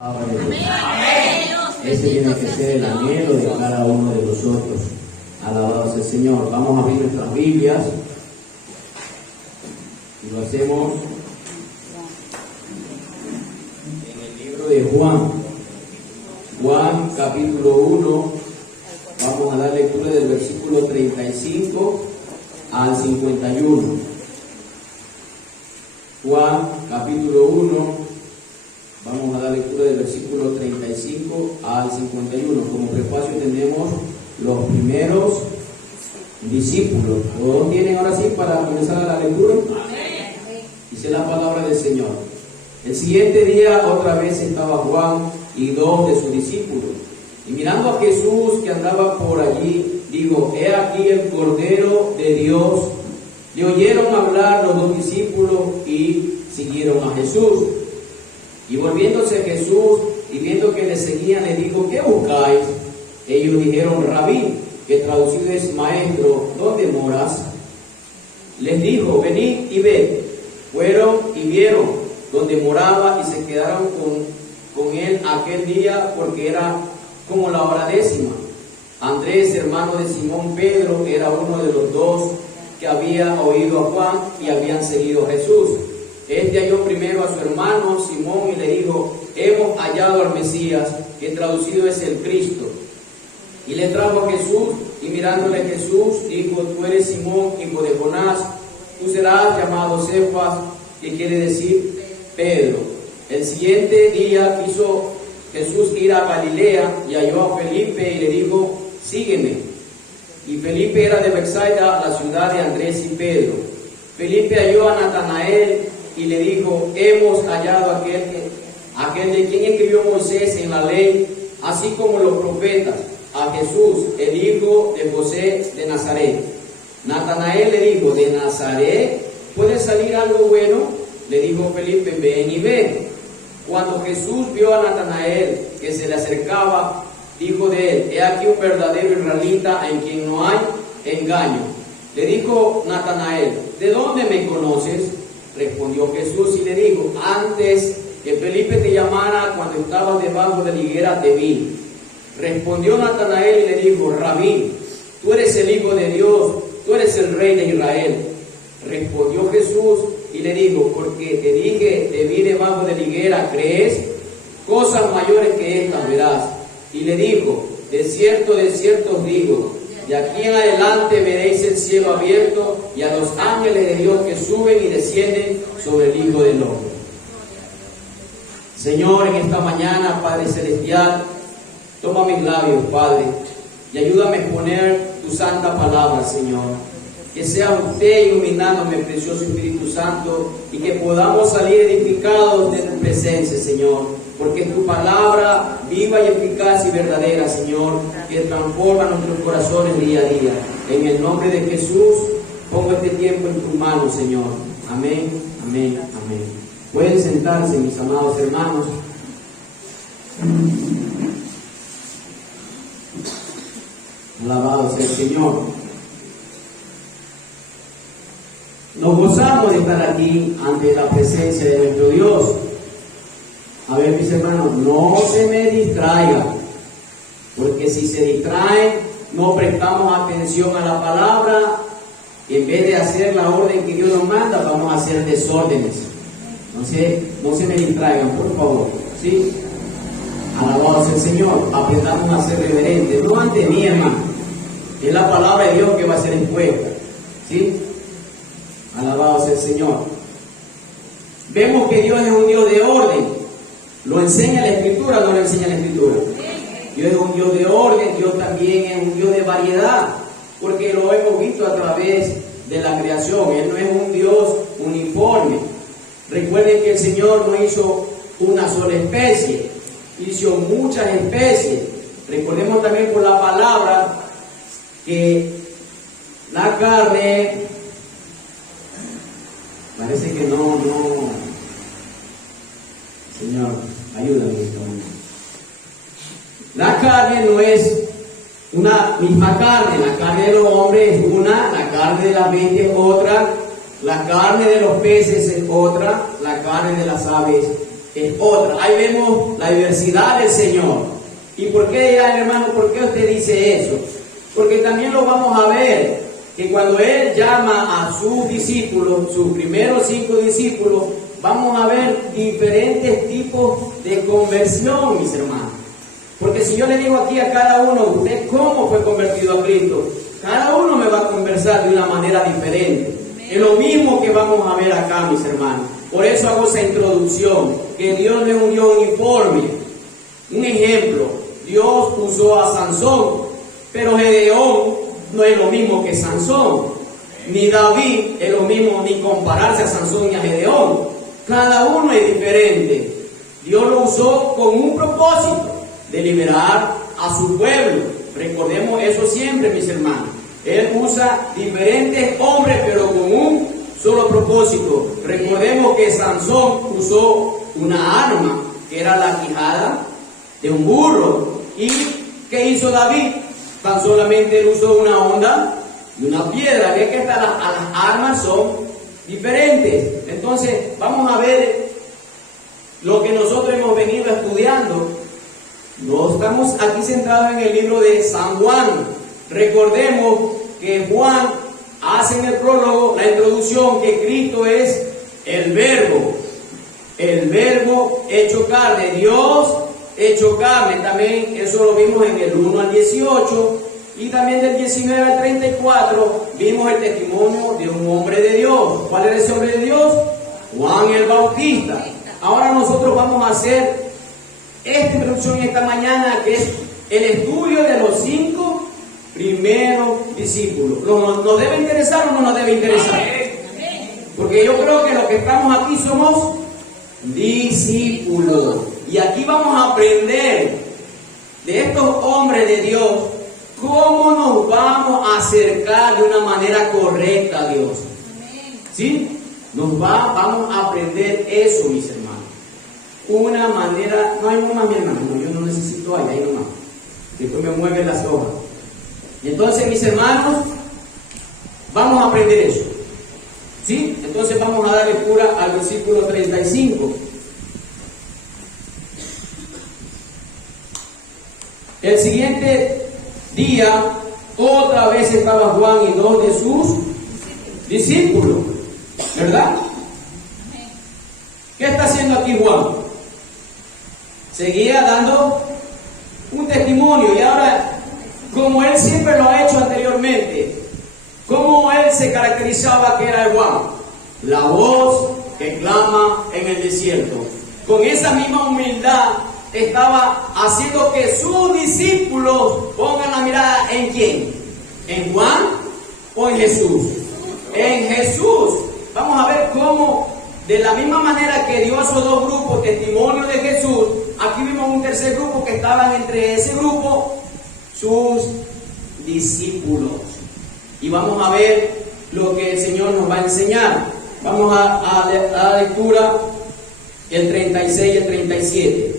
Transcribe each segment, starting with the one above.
Amén. Ese tiene que ser el anhelo de cada uno de nosotros. Alabado sea el Señor. Vamos a abrir nuestras Biblias y lo hacemos en el libro de Juan. Juan capítulo 1. Vamos a dar lectura del versículo 35 al 51. Juan capítulo 1. Vamos a dar lectura del versículo 35 al 51. Como prefacio tenemos los primeros discípulos. ¿Todos tienen ahora sí para comenzar la lectura? Amén. Dice la palabra del Señor. El siguiente día otra vez estaba Juan y dos de sus discípulos. Y mirando a Jesús que andaba por allí, digo, he aquí el Cordero de Dios. Le oyeron hablar los dos discípulos y siguieron a Jesús. Y volviéndose Jesús y viendo que le seguían, le dijo, ¿qué buscáis? Ellos dijeron, Rabí, que traducido es maestro, ¿dónde moras? Les dijo, venid y ved. Fueron y vieron donde moraba y se quedaron con él aquel día, porque era como la hora 10. Andrés, hermano de Simón Pedro, era uno de los dos que había oído a Juan y habían seguido a Jesús. Este halló primero a su hermano Simón y le dijo, hemos hallado al Mesías, que traducido es el Cristo. Y le trajo a Jesús, y mirándole Jesús, dijo, tú eres Simón, hijo de Jonás, tú serás llamado Cefas, que quiere decir Pedro. El siguiente día quiso Jesús ir a Galilea, y halló a Felipe, y le dijo, sígueme. Y Felipe era de Betsaida, la ciudad de Andrés y Pedro. Felipe halló a Natanael, y le dijo, hemos hallado aquel de quien escribió Moisés en la ley, así como los profetas, a Jesús, el hijo de José de Nazaret. Natanael le dijo, ¿de Nazaret puede salir algo bueno? Le dijo Felipe, ven y ve. Cuando Jesús vio a Natanael que se le acercaba, dijo de él, he aquí un verdadero israelita en quien no hay engaño. Le dijo Natanael, ¿de dónde me conoces? Respondió Jesús y le dijo, antes que Felipe te llamara, cuando estabas debajo de la higuera, te vi. Respondió Natanael y le dijo, Rabí, tú eres el Hijo de Dios, tú eres el Rey de Israel. Respondió Jesús y le dijo, porque te dije, te vi debajo de la higuera, ¿crees? Cosas mayores que estas verás. Y le dijo, de cierto os digo, de aquí en adelante veréis el cielo abierto y a los ángeles de Dios que suben y descienden sobre el Hijo del Hombre. Señor, en esta mañana, Padre Celestial, toma mis labios, Padre, y ayúdame a exponer tu santa palabra, Señor. Que sea usted iluminándome, precioso Espíritu Santo, y que podamos salir edificados de tu presencia, Señor. Porque es tu palabra viva y eficaz y verdadera, Señor, que transforma nuestros corazones día a día. En el nombre de Jesús, pongo este tiempo en tus manos, Señor. Amén, amén, amén. Pueden sentarse, mis amados hermanos. Alabado sea el Señor. Nos gozamos de estar aquí ante la presencia de nuestro Dios. A ver, mis hermanos, no se me distraigan, porque si se distraen, no prestamos atención a la palabra, y en vez de hacer la orden que Dios nos manda, vamos a hacer desórdenes. No se me distraigan, por favor, ¿sí? Alabado sea el Señor, aprendamos a ser reverentes, no ante mí, hermano, es la palabra de Dios que va a ser expuesta, ¿sí? Alabado sea el Señor. Vemos que Dios es un Dios de orden. ¿Lo enseña la Escritura o no lo enseña la Escritura? Dios es un Dios de orden, Dios también es un Dios de variedad, porque lo hemos visto a través de la creación. Él no es un Dios uniforme. Recuerden que el Señor no hizo una sola especie, hizo muchas especies. Recordemos también por la palabra que la carne, parece que no. Señor, ayúdame. La carne no es una misma carne. La carne de los hombres es una, la carne de la bestia es otra, la carne de los peces es otra, la carne de las aves es otra. Ahí vemos la diversidad del Señor. ¿Y por qué dirán, hermano, por qué usted dice eso? Porque también lo vamos a ver, que cuando Él llama a sus discípulos, sus primeros 5 discípulos, vamos a ver diferentes tipos de conversión, mis hermanos. Porque si yo le digo aquí a cada uno, usted cómo fue convertido a Cristo, cada uno me va a conversar de una manera diferente. Es lo mismo que vamos a ver acá, mis hermanos. Por eso hago esa introducción, que Dios no es un Dios uniforme. Un ejemplo, Dios usó a Sansón, pero Gedeón no es lo mismo que Sansón. Ni David es lo mismo, ni compararse a Sansón y a Gedeón. Cada uno es diferente. Dios lo usó con un propósito, de liberar a su pueblo. Recordemos eso siempre, mis hermanos. Él usa diferentes hombres, pero con un solo propósito. Recordemos que Sansón usó una arma, que era la quijada de un burro. ¿Y qué hizo David? Tan solamente él usó una honda y una piedra. Ve que hasta las armas son diferentes. Entonces, vamos a ver lo que nosotros hemos venido estudiando. No estamos aquí centrados en el libro de San Juan. Recordemos que Juan hace en el prólogo la introducción que Cristo es el verbo hecho carne, Dios hecho carne. También eso lo vimos en el 1 al 18 y también del 19 al 34 vimos el testimonio de un hombre de Dios. ¿Cuál era ese hombre de Dios? Juan el Bautista. Ahora nosotros vamos a hacer esta introducción esta mañana, que es el estudio de los 5 primeros discípulos. ¿Nos debe interesar o no nos debe interesar? Porque yo creo que los que estamos aquí somos discípulos. Y aquí vamos a aprender de estos hombres de Dios cómo nos vamos a acercar de una manera correcta a Dios. ¿Sí? Vamos a aprender eso, mis hermanos. Una manera, no hay más, mi hermano, yo no necesito ahí nomás. Después me mueven las hojas. Y entonces, mis hermanos, vamos a aprender eso. ¿Sí? Entonces vamos a dar lectura al versículo 35. El siguiente día, otra vez estaba Juan y 2 de sus discípulos, ¿verdad? ¿Qué está haciendo aquí Juan? Seguía dando un testimonio, y ahora, como él siempre lo ha hecho anteriormente, ¿cómo él se caracterizaba que era el Juan? La voz que clama en el desierto. Con esa misma humildad estaba haciendo que sus discípulos pongan la mirada ¿en quién? ¿En Juan o en Jesús? En Jesús. Vamos a ver cómo, de la misma manera que dio a esos 2 grupos testimonio de Jesús, aquí vimos un tercer grupo que estaban entre ese grupo sus discípulos. Y vamos a ver lo que el Señor nos va a enseñar. Vamos a la lectura el 36 y el 37.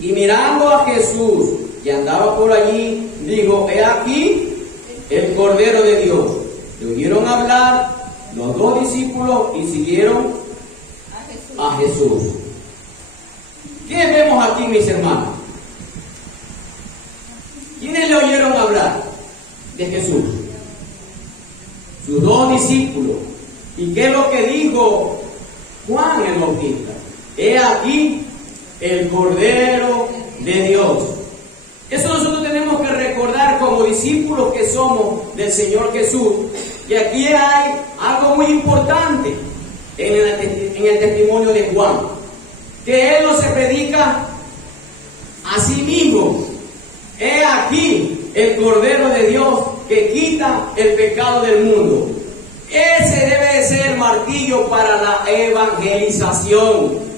Y mirando a Jesús que andaba por allí, dijo: he aquí el Cordero de Dios. Le oyeron hablar los 2 discípulos y siguieron a Jesús. ¿Qué vemos aquí, mis hermanos? ¿Quiénes le oyeron hablar de Jesús? Sus 2 discípulos. ¿Y qué es lo que dijo Juan el Bautista? He aquí el Cordero de Dios. Eso nosotros tenemos que recordar como discípulos que somos del Señor Jesús, que aquí hay algo muy importante en el testimonio de Juan, que él no se predica a sí mismo. He aquí el Cordero de Dios que quita el pecado del mundo. Ese debe de ser el martillo para la evangelización.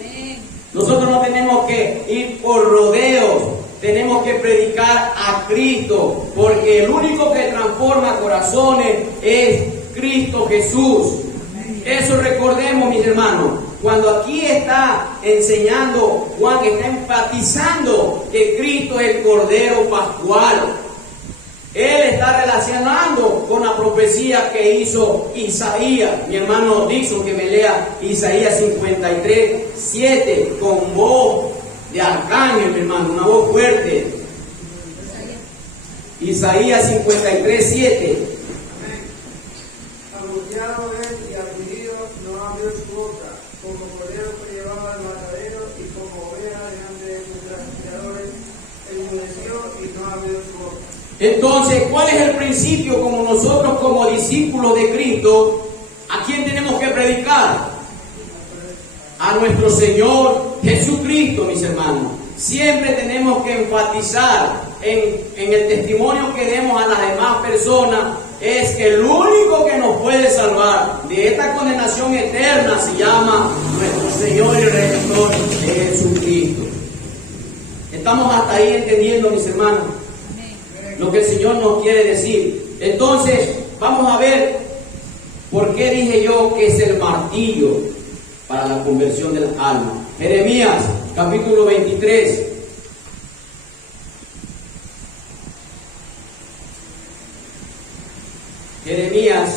Nosotros no tenemos que ir por rodeos, tenemos que predicar a Cristo, porque el único que transforma corazones es Cristo Jesús. Eso recordemos, mis hermanos. Cuando aquí está enseñando Juan, está enfatizando que Cristo es el Cordero Pascual. Él está relacionando con la profecía que hizo Isaías. Mi hermano Dixon, que me lea Isaías 53, 7, con voz de arcángel, mi hermano, una voz fuerte. Isaías 53, 7. Angustiado él y afligido, no abrió su boca, como cordero que llevaba al matadero, y como oveja delante de sus trasquiladores, enmudeció y no abrió su boca. Entonces, ¿cuál es el principio como nosotros como discípulos de Cristo? ¿A quién tenemos que predicar? A nuestro Señor Jesucristo, mis hermanos. Siempre tenemos que enfatizar en el testimonio que demos a las demás personas, es que el único que nos puede salvar de esta condenación eterna se llama nuestro Señor y Redentor Jesucristo. ¿Estamos hasta ahí entendiendo, mis hermanos, lo que el Señor nos quiere decir? Entonces, vamos a ver por qué dije yo que es el martillo para la conversión del alma. Jeremías, capítulo 23. Jeremías,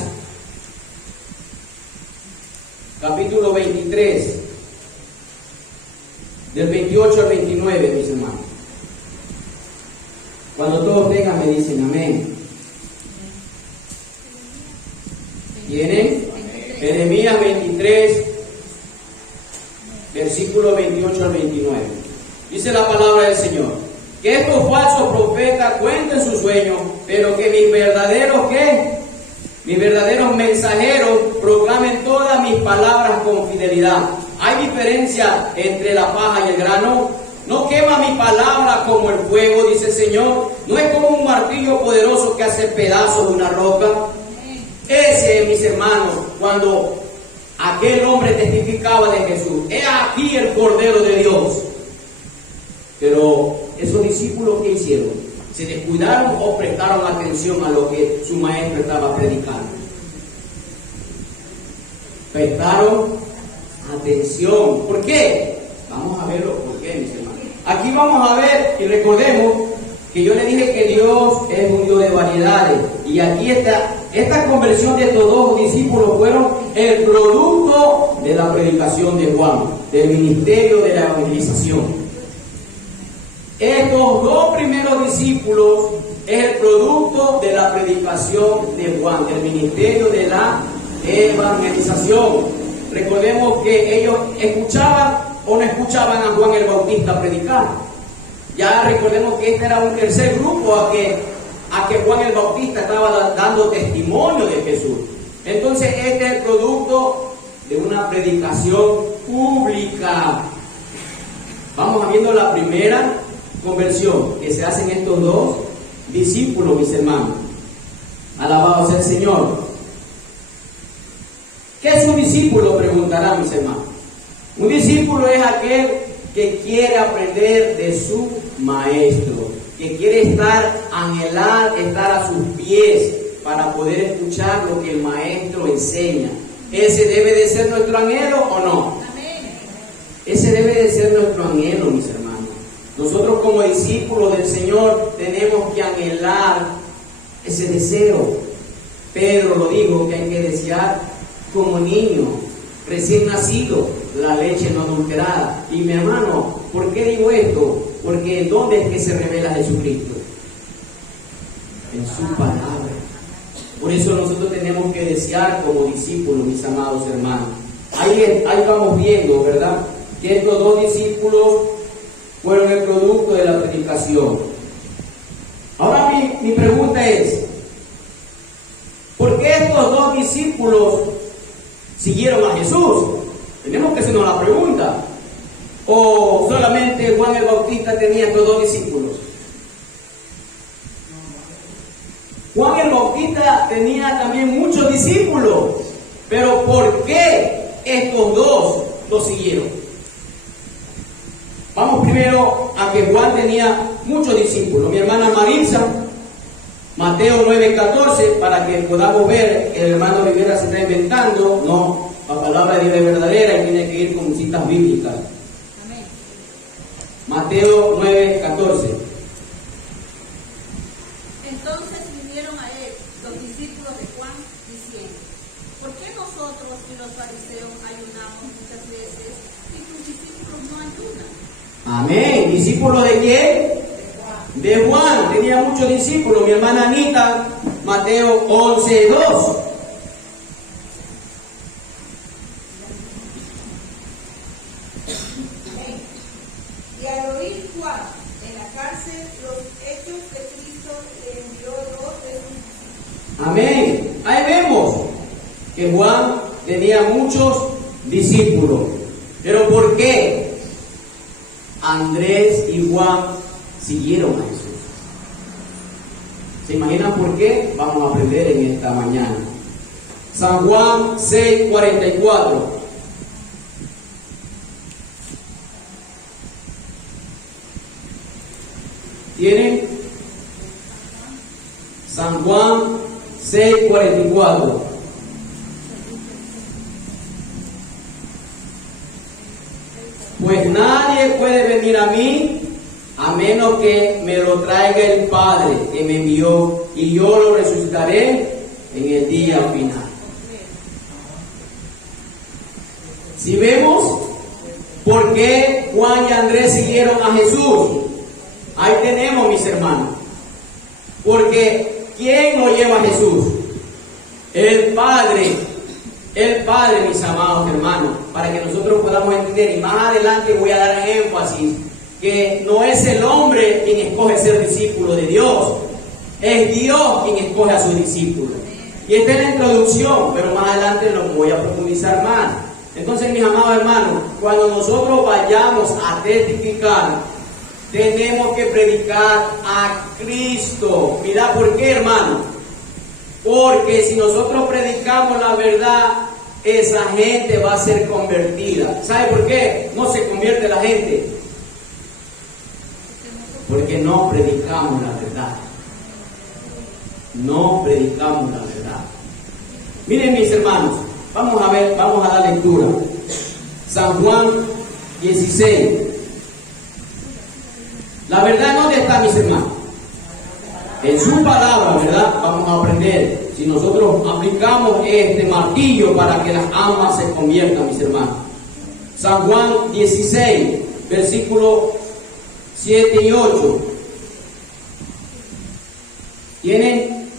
capítulo 23, del 28 al 29, mis hermanos. Cuando todos tengan, me dicen amén. ¿Tienen? Jeremías 23, versículo 28 al 29. Dice la palabra del Señor: que estos falsos profetas cuenten sus sueños, pero que mis verdaderos, ¿qué? Mis verdaderos mensajeros proclamen todas mis palabras con fidelidad. ¿Hay diferencia entre la paja y el grano? No quema mi palabra como el fuego, dice el Señor. No es como un martillo poderoso que hace pedazos de una roca. Ese, mis hermanos, cuando aquel hombre testificaba de Jesús, he aquí el Cordero de Dios. Pero esos discípulos, ¿qué hicieron? ¿Se descuidaron o prestaron atención a lo que su maestro estaba predicando? Prestaron atención. ¿Por qué? Vamos a verlo por qué, mis hermanos. Aquí vamos a ver, y recordemos que yo le dije que Dios es un Dios de variedades. Y aquí esta conversión de estos dos discípulos fueron el producto de la predicación de Juan, del ministerio de la evangelización. Estos dos primeros discípulos es el producto de la predicación de Juan, del ministerio de la evangelización. Recordemos que ellos escuchaban o no escuchaban a Juan el Bautista predicar. Ya recordemos que este era un tercer grupo a que Juan el Bautista estaba dando testimonio de Jesús. Entonces este es el producto de una predicación pública. Vamos viendo la primera conversión que se hacen estos dos discípulos, mis hermanos. Alabado sea el Señor. ¿Qué es un discípulo? Preguntarán, mis hermanos. Un discípulo es aquel que quiere aprender de su maestro, que quiere anhelar estar a sus pies para poder escuchar lo que el maestro enseña. ¿Ese debe de ser nuestro anhelo o no? Ese debe de ser nuestro anhelo, mis hermanos. Nosotros como discípulos del Señor tenemos que anhelar ese deseo. Pedro lo dijo, que hay que desear como niño recién nacido la leche no adulterada. Y mi hermano, ¿por qué digo esto? Porque ¿dónde es que se revela Jesucristo? En su palabra. Por eso nosotros tenemos que desear como discípulos, mis amados hermanos. Ahí vamos viendo, ¿verdad? Que estos dos discípulos fueron el producto de la predicación. Ahora mi pregunta es, ¿por qué estos dos discípulos siguieron a Jesús? Tenemos que hacernos la pregunta. ¿O solamente Juan el Bautista tenía estos dos discípulos? Juan el Bautista tenía también muchos discípulos, pero ¿por qué estos dos lo siguieron? Vamos primero a que Juan tenía muchos discípulos. Mi hermana Maritza, Mateo 9:14, para que podamos ver que el hermano Rivera se está inventando. No, la palabra de Dios es verdadera y tiene que ir con citas bíblicas. Amén. Mateo 9:14. Entonces ¿Discípulo de quién? De Juan. Tenía muchos discípulos. Mi hermana Anita, Mateo 11:2. Y al oír Juan en la cárcel los hechos que Cristo le envió dos de sus Amén. Ahí vemos que Juan tenía muchos discípulos. Pero ¿por qué Andrés y Juan siguieron a Jesús? ¿Se imaginan por qué? Vamos a aprender en esta mañana. San Juan 6:44. ¿Tienen? San Juan 6:44. Pues nadie puede venir a mí a menos que me lo traiga el Padre que me envió, y yo lo resucitaré en el día final. Si vemos por qué Juan y Andrés siguieron a Jesús, ahí tenemos, mis hermanos. Porque ¿quién lo lleva a Jesús? El Padre, mis amados hermanos, para que nosotros podamos entender. Y más adelante voy a dar énfasis que no es el hombre quien escoge ser discípulo de Dios, es Dios quien escoge a sus discípulos. Y esta es la introducción, pero más adelante lo voy a profundizar más. Entonces, mis amados hermanos, cuando nosotros vayamos a testificar, tenemos que predicar a Cristo. Mira, ¿por qué, hermano? Porque si nosotros predicamos la verdad, esa gente va a ser convertida. ¿Sabe por qué no se convierte la gente? Porque no predicamos la verdad. No predicamos la verdad. Miren, mis hermanos, vamos a dar lectura. San Juan 16. La verdad, ¿dónde está, mis hermanos? En su palabra, ¿verdad? Vamos a aprender. Si nosotros aplicamos este martillo para que las almas se conviertan, mis hermanos. San Juan 16, versículos 7 y 8. ¿Tienen?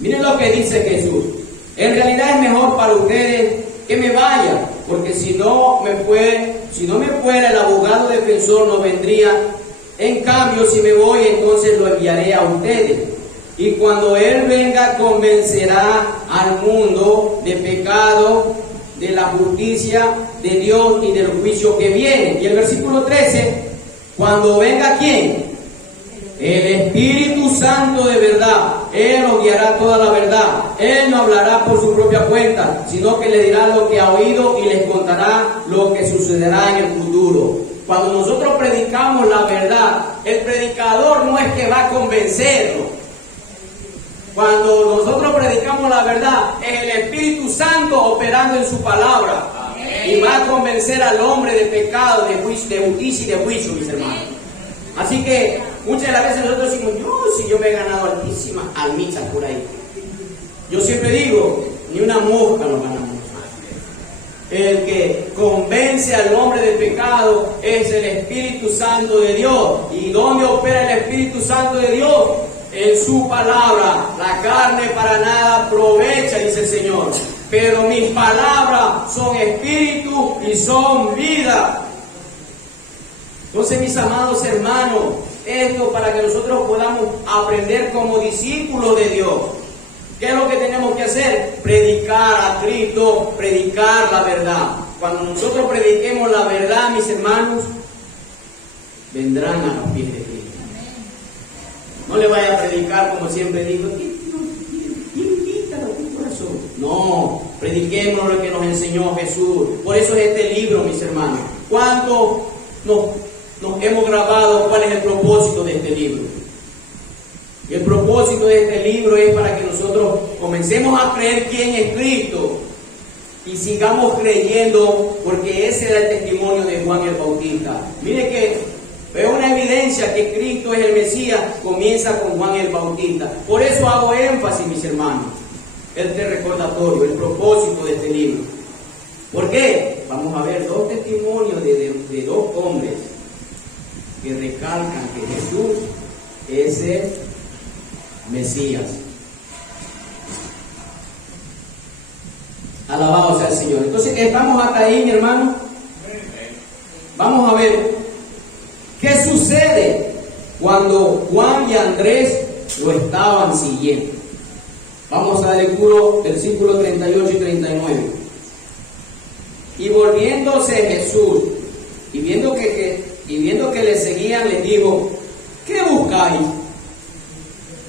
Miren lo que dice Jesús. En realidad es mejor para ustedes que me vaya, porque si no me fuera el abogado defensor no vendría. En cambio, si me voy, entonces lo enviaré a ustedes. Y cuando Él venga, convencerá al mundo de pecado, de la justicia de Dios y del juicio que viene. Y el versículo 13, cuando venga, ¿quién? El Espíritu Santo de verdad. Él nos guiará toda la verdad. Él no hablará por su propia cuenta, sino que le dirá lo que ha oído y les contará lo que sucederá en el futuro. Cuando nosotros predicamos la verdad, el predicador no es que va a convencerlo. Cuando nosotros predicamos la verdad, es el Espíritu Santo operando en su palabra. Amén. Y va a convencer al hombre de pecado, de justicia y de juicio, mis hermanos. Así que muchas de las veces nosotros decimos, yo me he ganado altísimas almitas por ahí. Yo siempre digo, ni una mosca nos ganamos. El que convence al hombre del pecado es el Espíritu Santo de Dios. ¿Y dónde opera el Espíritu Santo de Dios? En su palabra. La carne para nada aprovecha, dice el Señor. Pero mis palabras son espíritu y son vida. Entonces, mis amados hermanos, esto para que nosotros podamos aprender como discípulos de Dios. ¿Qué es lo que tenemos que hacer? Predicar a Cristo, predicar la verdad. Cuando nosotros prediquemos la verdad, mis hermanos, vendrán a los pies de Cristo. No le vaya a predicar como siempre digo, no, prediquemos lo que nos enseñó Jesús. Por eso es este libro, mis hermanos. ¿Cuánto nos hemos grabado? ¿Cuál es el propósito de este libro? El propósito de este libro es para que nosotros comencemos a creer quién es Cristo y sigamos creyendo, porque ese era el testimonio de Juan el Bautista. Mire que es una evidencia que Cristo es el Mesías, comienza con Juan el Bautista. Por eso hago énfasis, mis hermanos, este recordatorio, el propósito de este libro. ¿Por qué? Vamos a ver dos testimonios de dos hombres. que recalcan que Jesús es el Mesías. Alabado sea el Señor. Entonces, estamos hasta ahí, mi hermano. Vamos a ver qué sucede cuando Juan y Andrés lo estaban siguiendo. Vamos a lectura versículos 38 y 39. Y volviéndose Jesús, y viendo que le seguían, les dijo: ¿qué buscáis?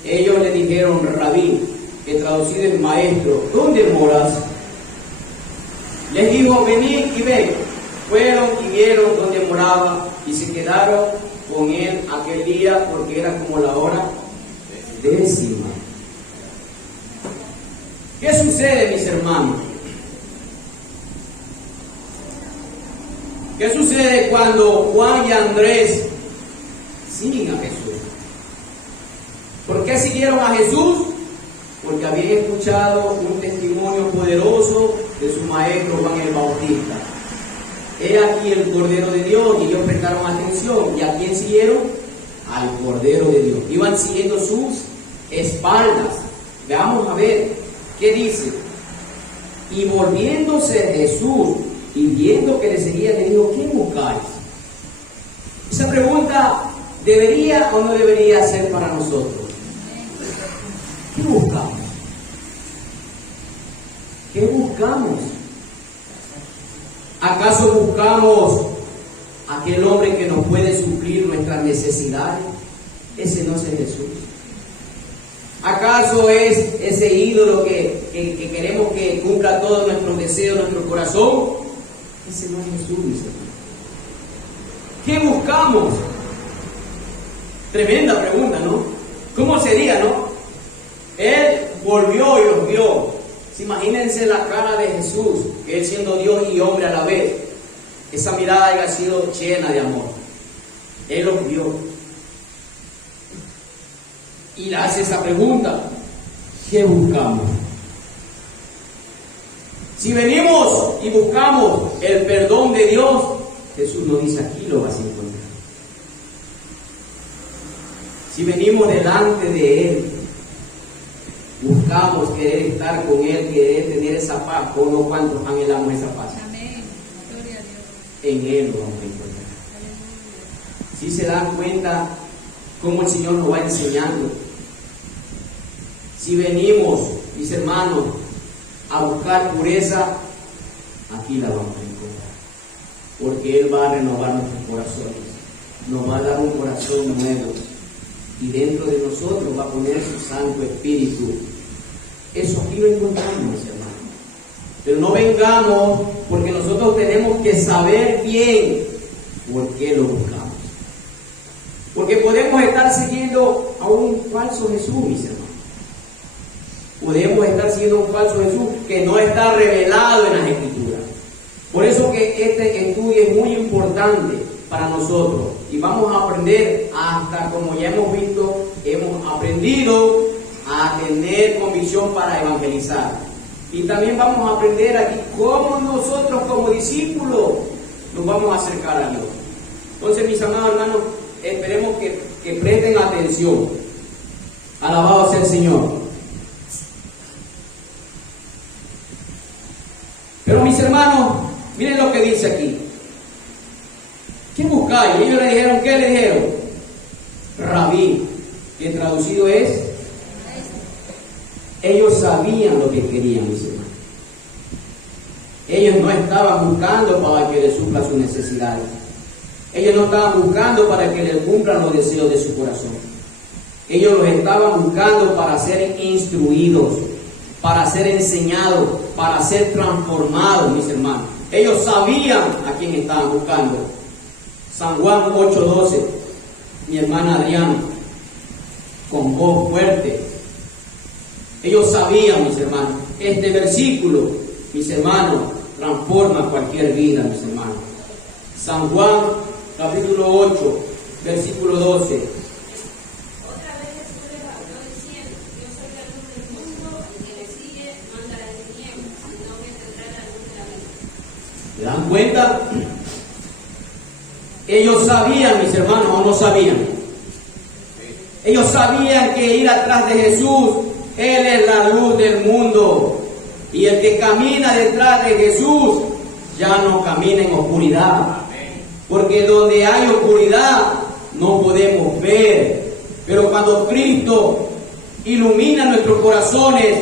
Ellos le dijeron: Rabí, que traducido es maestro, ¿dónde moras? Les dijo: venid y ven. Fueron y vieron donde moraba, y se quedaron con él aquel día, porque era como la hora 10. ¿Qué sucede, mis hermanos? ¿Qué sucede cuando Juan y Andrés siguen a Jesús? ¿Por qué siguieron a Jesús? Porque habían escuchado un testimonio poderoso de su maestro Juan el Bautista. He aquí el Cordero de Dios, y ellos prestaron atención. ¿Y a quién siguieron? Al Cordero de Dios. Iban siguiendo sus espaldas. Veamos a ver qué dice. Y volviéndose Jesús y viendo que le seguía, le dijo: ¿qué buscáis? Esa pregunta debería o no debería ser para nosotros. ¿Qué buscamos? ¿Qué buscamos? ¿Acaso buscamos aquel hombre que nos puede suplir nuestras necesidades? Ese no es Jesús. ¿Acaso es ese ídolo que queremos que cumpla todos nuestros deseos, nuestro corazón? Ese no es Jesús, mis hermanos. ¿Qué buscamos? Tremenda pregunta, ¿no? ¿Cómo sería, no? Él volvió y los vio. Imagínense la cara de Jesús, que él siendo Dios y hombre a la vez, esa mirada haya sido llena de amor. Él los vio y le hace esa pregunta: ¿qué buscamos? Si venimos y buscamos el perdón de Dios, Jesús nos dice: aquí lo vas a encontrar. Si venimos delante de Él, buscamos querer estar con Él, querer tener esa paz, con los cuantos anhelamos esa paz. Amén. Gloria a Dios. En Él lo vamos a encontrar. Si se dan cuenta cómo el Señor nos va enseñando. Si venimos, mis hermanos, a buscar pureza, aquí la vamos a encontrar. Porque Él va a renovar nuestros corazones, nos va a dar un corazón nuevo, y dentro de nosotros va a poner su Santo Espíritu. Eso aquí lo encontramos, mis hermanos. Pero no vengamos, porque nosotros tenemos que saber bien por qué lo buscamos. Porque podemos estar siguiendo a un falso Jesús, mis hermanos. Podemos estar siguiendo a un falso Jesús que no está revelado en las Escrituras. Por eso que este estudio es muy importante para nosotros. Y vamos a aprender, hasta como ya hemos visto, hemos aprendido a tener convicción para evangelizar. Y también vamos a aprender aquí cómo nosotros como discípulos nos vamos a acercar a Dios. Entonces, mis amados hermanos, esperemos que presten atención. Alabado sea el Señor. Pero mis hermanos, miren lo que dice aquí. ¿Qué buscáis? Ellos le dijeron, ¿qué le dijeron? Rabí, que traducido es, ellos sabían lo que querían, mis hermanos. Ellos no estaban buscando para que les supla sus necesidades. Ellos no estaban buscando para que les cumplan los deseos de su corazón. Ellos los estaban buscando para ser instruidos, para ser enseñados, para ser transformados, mis hermanos. Ellos sabían a quién estaban buscando. San Juan 8:12, mi hermana Adriana, con voz fuerte. Ellos sabían, mis hermanos, este versículo, mis hermanos, transforma cualquier vida, mis hermanos. San Juan, capítulo 8, versículo 12. Otra vez Jesús les habló diciendo: yo soy la luz del mundo, el que me sigue no andará en tinieblas, sino que tendrá la luz de la vida. ¿Se dan cuenta? Ellos sabían, mis hermanos, o no sabían. Ellos sabían que ir atrás de Jesús, Él es la luz del mundo. Y el que camina detrás de Jesús ya no camina en oscuridad. Porque donde hay oscuridad no podemos ver. Pero cuando Cristo ilumina nuestros corazones,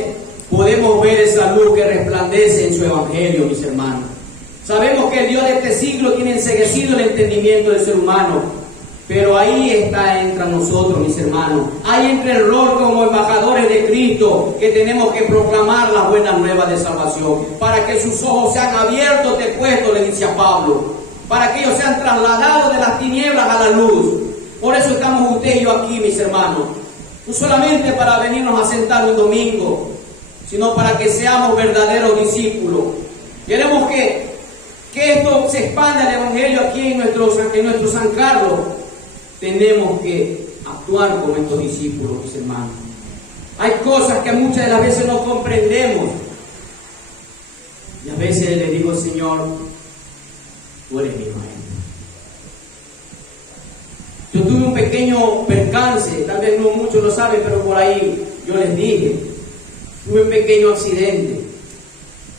podemos ver esa luz que resplandece en su evangelio, mis hermanos. Sabemos que el Dios de este siglo tiene enceguecido el entendimiento del ser humano, pero ahí está entre nosotros, mis hermanos. Ahí entra el rol como embajadores de Cristo, que tenemos que proclamar las buenas nuevas de salvación, para que sus ojos sean abiertos de puesto, le dice a Pablo, para que ellos sean trasladados de las tinieblas a la luz. Por eso estamos usted y yo aquí, mis hermanos, no solamente para venirnos a sentar un domingo, sino para que seamos verdaderos discípulos. Queremos que esto se expanda el evangelio aquí en nuestro San Carlos. Tenemos que actuar como estos discípulos, mis hermanos. Hay cosas que muchas de las veces no comprendemos. Y a veces le digo, Señor, tú eres mi maestro. Yo tuve un pequeño percance, tal vez no muchos lo saben, pero por ahí yo les dije. Tuve un pequeño accidente,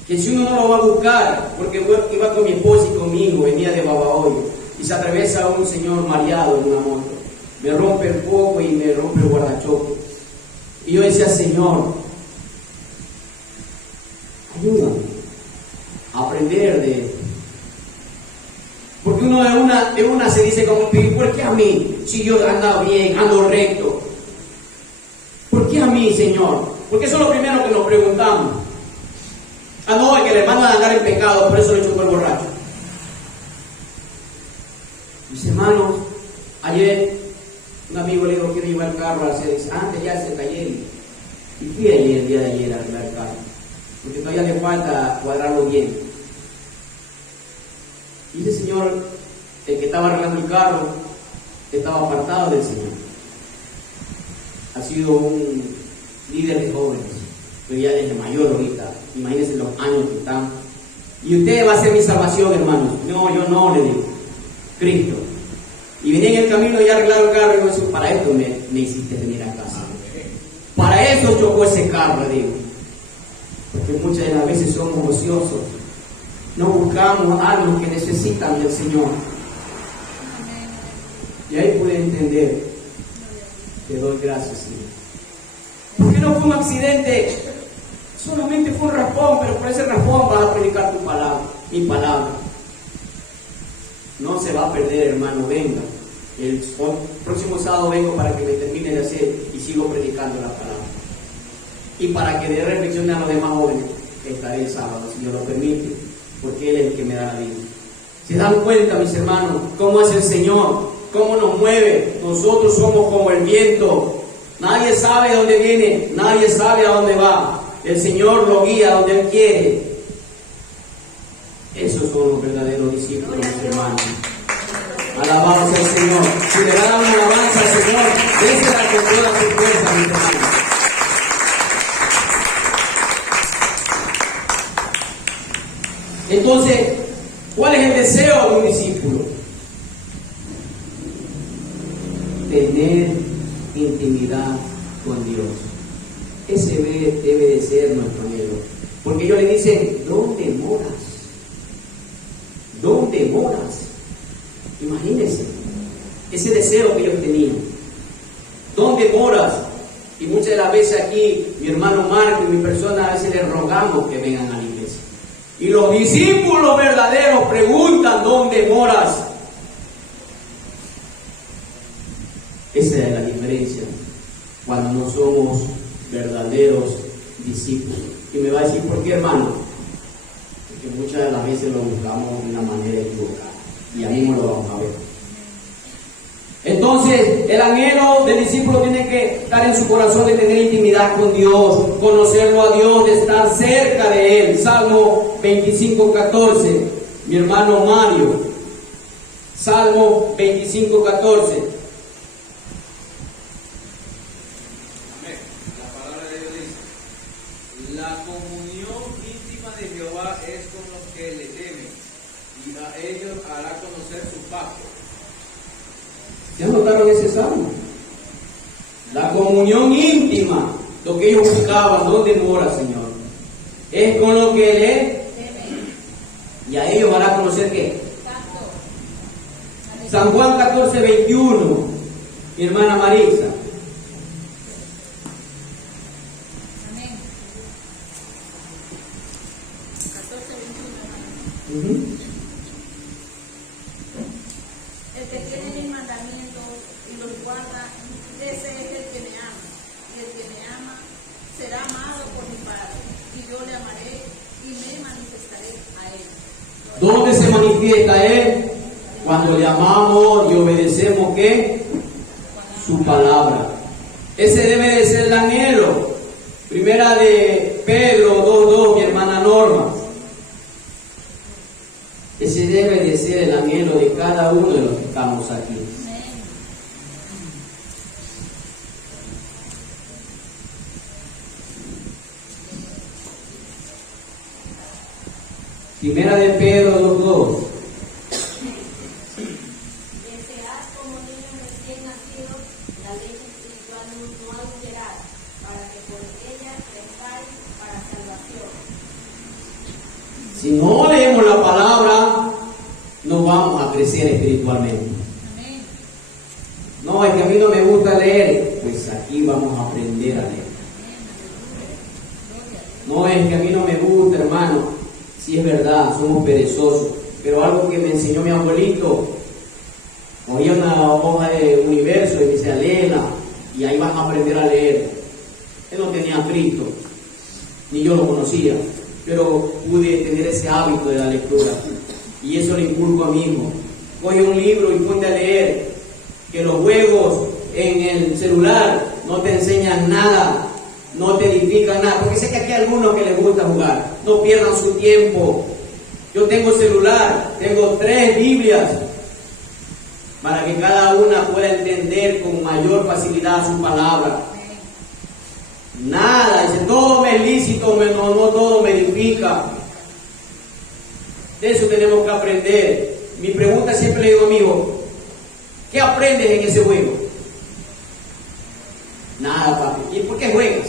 que si uno no lo va a buscar, porque iba con mi esposa y conmigo, venía de Babahoyo, y se atraviesa un señor mareado en una moto, me rompe el foco y me rompe el guardachoque. Y yo decía, Señor, ayúdame a aprender de esto. Porque uno de una se dice como, ¿por qué a mí? Si yo ando bien, ando recto. ¿Por qué a mí, Señor? Porque eso es lo primero que nos preguntamos. Ah, no, es que el hermano va a andar en pecado, por eso le chocó el borracho. Mis hermanos, ayer un amigo le dijo, quiero llevar el carro a hacer, antes ya se taller. Y fui ayer, el día de ayer, a arreglar el carro. Porque todavía le falta cuadrarlo bien. Y ese señor, el que estaba arreglando el carro, estaba apartado del Señor. Ha sido un líder de jóvenes, pero ya desde mayor ahorita. Imagínense los años que están. Y usted va a ser mi salvación, hermanos. No, yo no, le digo. Cristo. Y venía en el camino y arreglaron el carro y me dijo, para esto me hiciste venir a casa. Para eso chocó ese carro, le digo. Porque muchas de las veces somos ociosos. No buscamos algo que necesitan del Señor. Y ahí pude entender. Te doy gracias, Señor. Porque no fue un accidente, solamente fue un raspón, pero por ese raspón vas a predicar tu palabra, mi palabra. No se va a perder, hermano, venga. El próximo sábado vengo para que me termine de hacer y sigo predicando la palabra. Y para que dé reflexión a los demás jóvenes, estaré el sábado, si Dios lo permite, porque Él es el que me da la vida. ¿Se dan cuenta, mis hermanos, cómo es el Señor? ¿Cómo nos mueve? Nosotros somos como el viento. Nadie sabe de dónde viene, nadie sabe a dónde va. El Señor lo guía a donde Él quiere. Esos son los verdaderos discípulos, mis hermanos. Alabamos al Señor. Si le va a dar una alabanza al Señor, désela con toda su fuerza, mis hermanos. Entonces, ¿cuál es el deseo de un discípulo? Tener intimidad con Dios. Ese debe de ser nuestro anhelo. Porque ellos le dicen, ¿dónde moras? ¿Dónde moras? Imagínense ese deseo que ellos tenían. ¿Dónde moras? Y muchas de las veces aquí, mi hermano Marco y mi persona, a veces les rogamos que vengan a la iglesia. Y los discípulos verdaderos preguntan, ¿dónde moras? Esa es la diferencia cuando no somos verdaderos discípulos. Y me va a decir, ¿por qué, hermano? Porque muchas de las veces lo buscamos de una manera equivocada. Y ahí mismo lo vamos a ver. Entonces, el anhelo del discípulo tiene que estar en su corazón de tener intimidad con Dios, conocerlo a Dios, de estar cerca de Él. Salmo 25:14, mi hermano Mario. Salmo 25:14. La comunión íntima de Jehová es con los que le temen, y a ellos hará conocer su pacto. necesario. La comunión íntima, lo que ellos buscaban, ¿dónde mora, Señor? Es con lo que Él y a ellos van a conocer que San Juan 14:21, mi hermana Marisa. Amén. 14:21, hermano. El que tiene mis mandamientos y los guarda, ese es el que me ama. Y el que me ama será amado por mi Padre. Y yo le amaré y me manifestaré a él. ¿Dónde se manifiesta Él? Cuando le amamos y obedecemos, ¿qué? Su palabra. Ese debe de ser el anhelo. Primera de Pedro 2:2, mi hermana Norma. Ese debe de ser el anhelo de cada uno de los que estamos aquí. Primera de Pedro 2:2. Desead como niños recién nacidos la leche espiritual no adulterada, para que por ella crezcáis para salvación. Si no leemos la palabra, no vamos a crecer espiritualmente. Amén. No, es que a mí no me gusta leer. Pues aquí vamos a aprender a leer. No, es que a mí no me gusta, hermano. Sí, es verdad, somos perezosos. Pero algo que me enseñó mi abuelito, oía una hoja de universo y me decía, léela, y ahí vas a aprender a leer. Él no tenía a Cristo, ni yo lo conocía, pero pude tener ese hábito de la lectura. Y eso le inculco a mi hijo. Coge un libro y ponte a leer. Que los juegos en el celular no te enseñan nada, no te edifican nada. Porque sé que aquí hay algunos que les gusta jugar. No pierdan su tiempo. Yo tengo celular, tengo 3 Biblias para que cada una pueda entender con mayor facilidad su palabra. Nada, dice, todo me es lícito, no todo me edifica. De eso tenemos que aprender. Mi pregunta siempre le digo a mi hijo, ¿qué aprendes en ese juego? Nada, papi. ¿Y por qué juegas?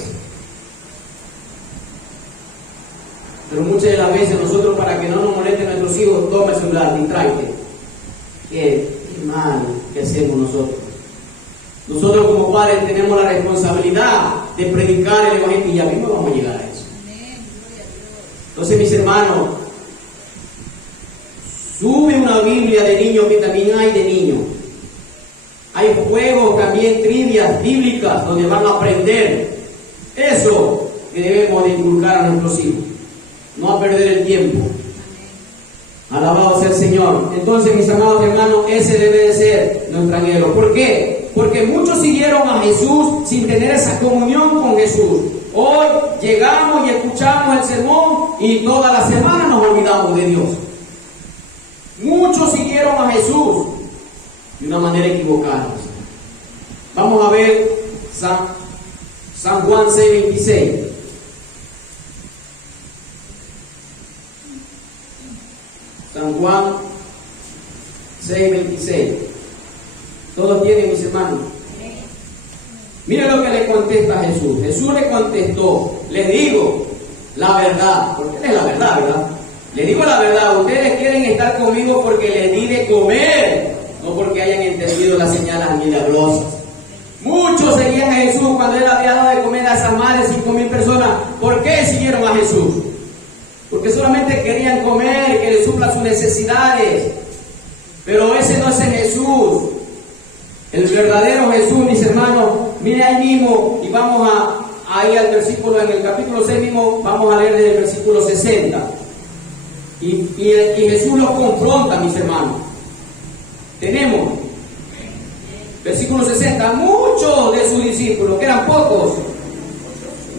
Pero muchas de las veces nosotros, para que no nos molesten nuestros hijos, toma el celular, distráete. Qué mal que hacemos nosotros. Nosotros como padres tenemos la responsabilidad de predicar el evangelio y ya mismo vamos a llegar a eso. Entonces, mis hermanos, sube una Biblia de niño, que también hay de niño. Hay juegos también, trivias bíblicas, donde van a aprender eso que debemos de inculcar a nuestros hijos. No a perder el tiempo. Alabado sea el Señor. Entonces, mis amados hermanos, ese debe de ser nuestro anhelo. ¿Por qué? Porque muchos siguieron a Jesús sin tener esa comunión con Jesús. Hoy llegamos y escuchamos el sermón y toda la semana nos olvidamos de Dios. Muchos siguieron a Jesús de una manera equivocada. Vamos a ver San Juan 6:26. San Juan 6:26. Todos tienen, mis hermanos. Miren lo que le contesta a Jesús. Jesús le contestó, les digo la verdad, porque Él es la verdad, ¿verdad? Les digo la verdad, ustedes quieren estar conmigo porque les di de comer, no porque hayan entendido las señales milagrosas. Muchos seguían a Jesús cuando Él había dado de comer a esas más de 5,000 personas. ¿Por qué siguieron a Jesús? Porque solamente querían comer, que les supla sus necesidades. Pero ese no es el Jesús. El verdadero Jesús, mis hermanos, mire ahí mismo, y vamos a ir al versículo, en el capítulo 6 mismo, vamos a leer desde el versículo 60. Y Jesús los confronta, mis hermanos. Tenemos, versículo 60, muchos de sus discípulos, que eran pocos,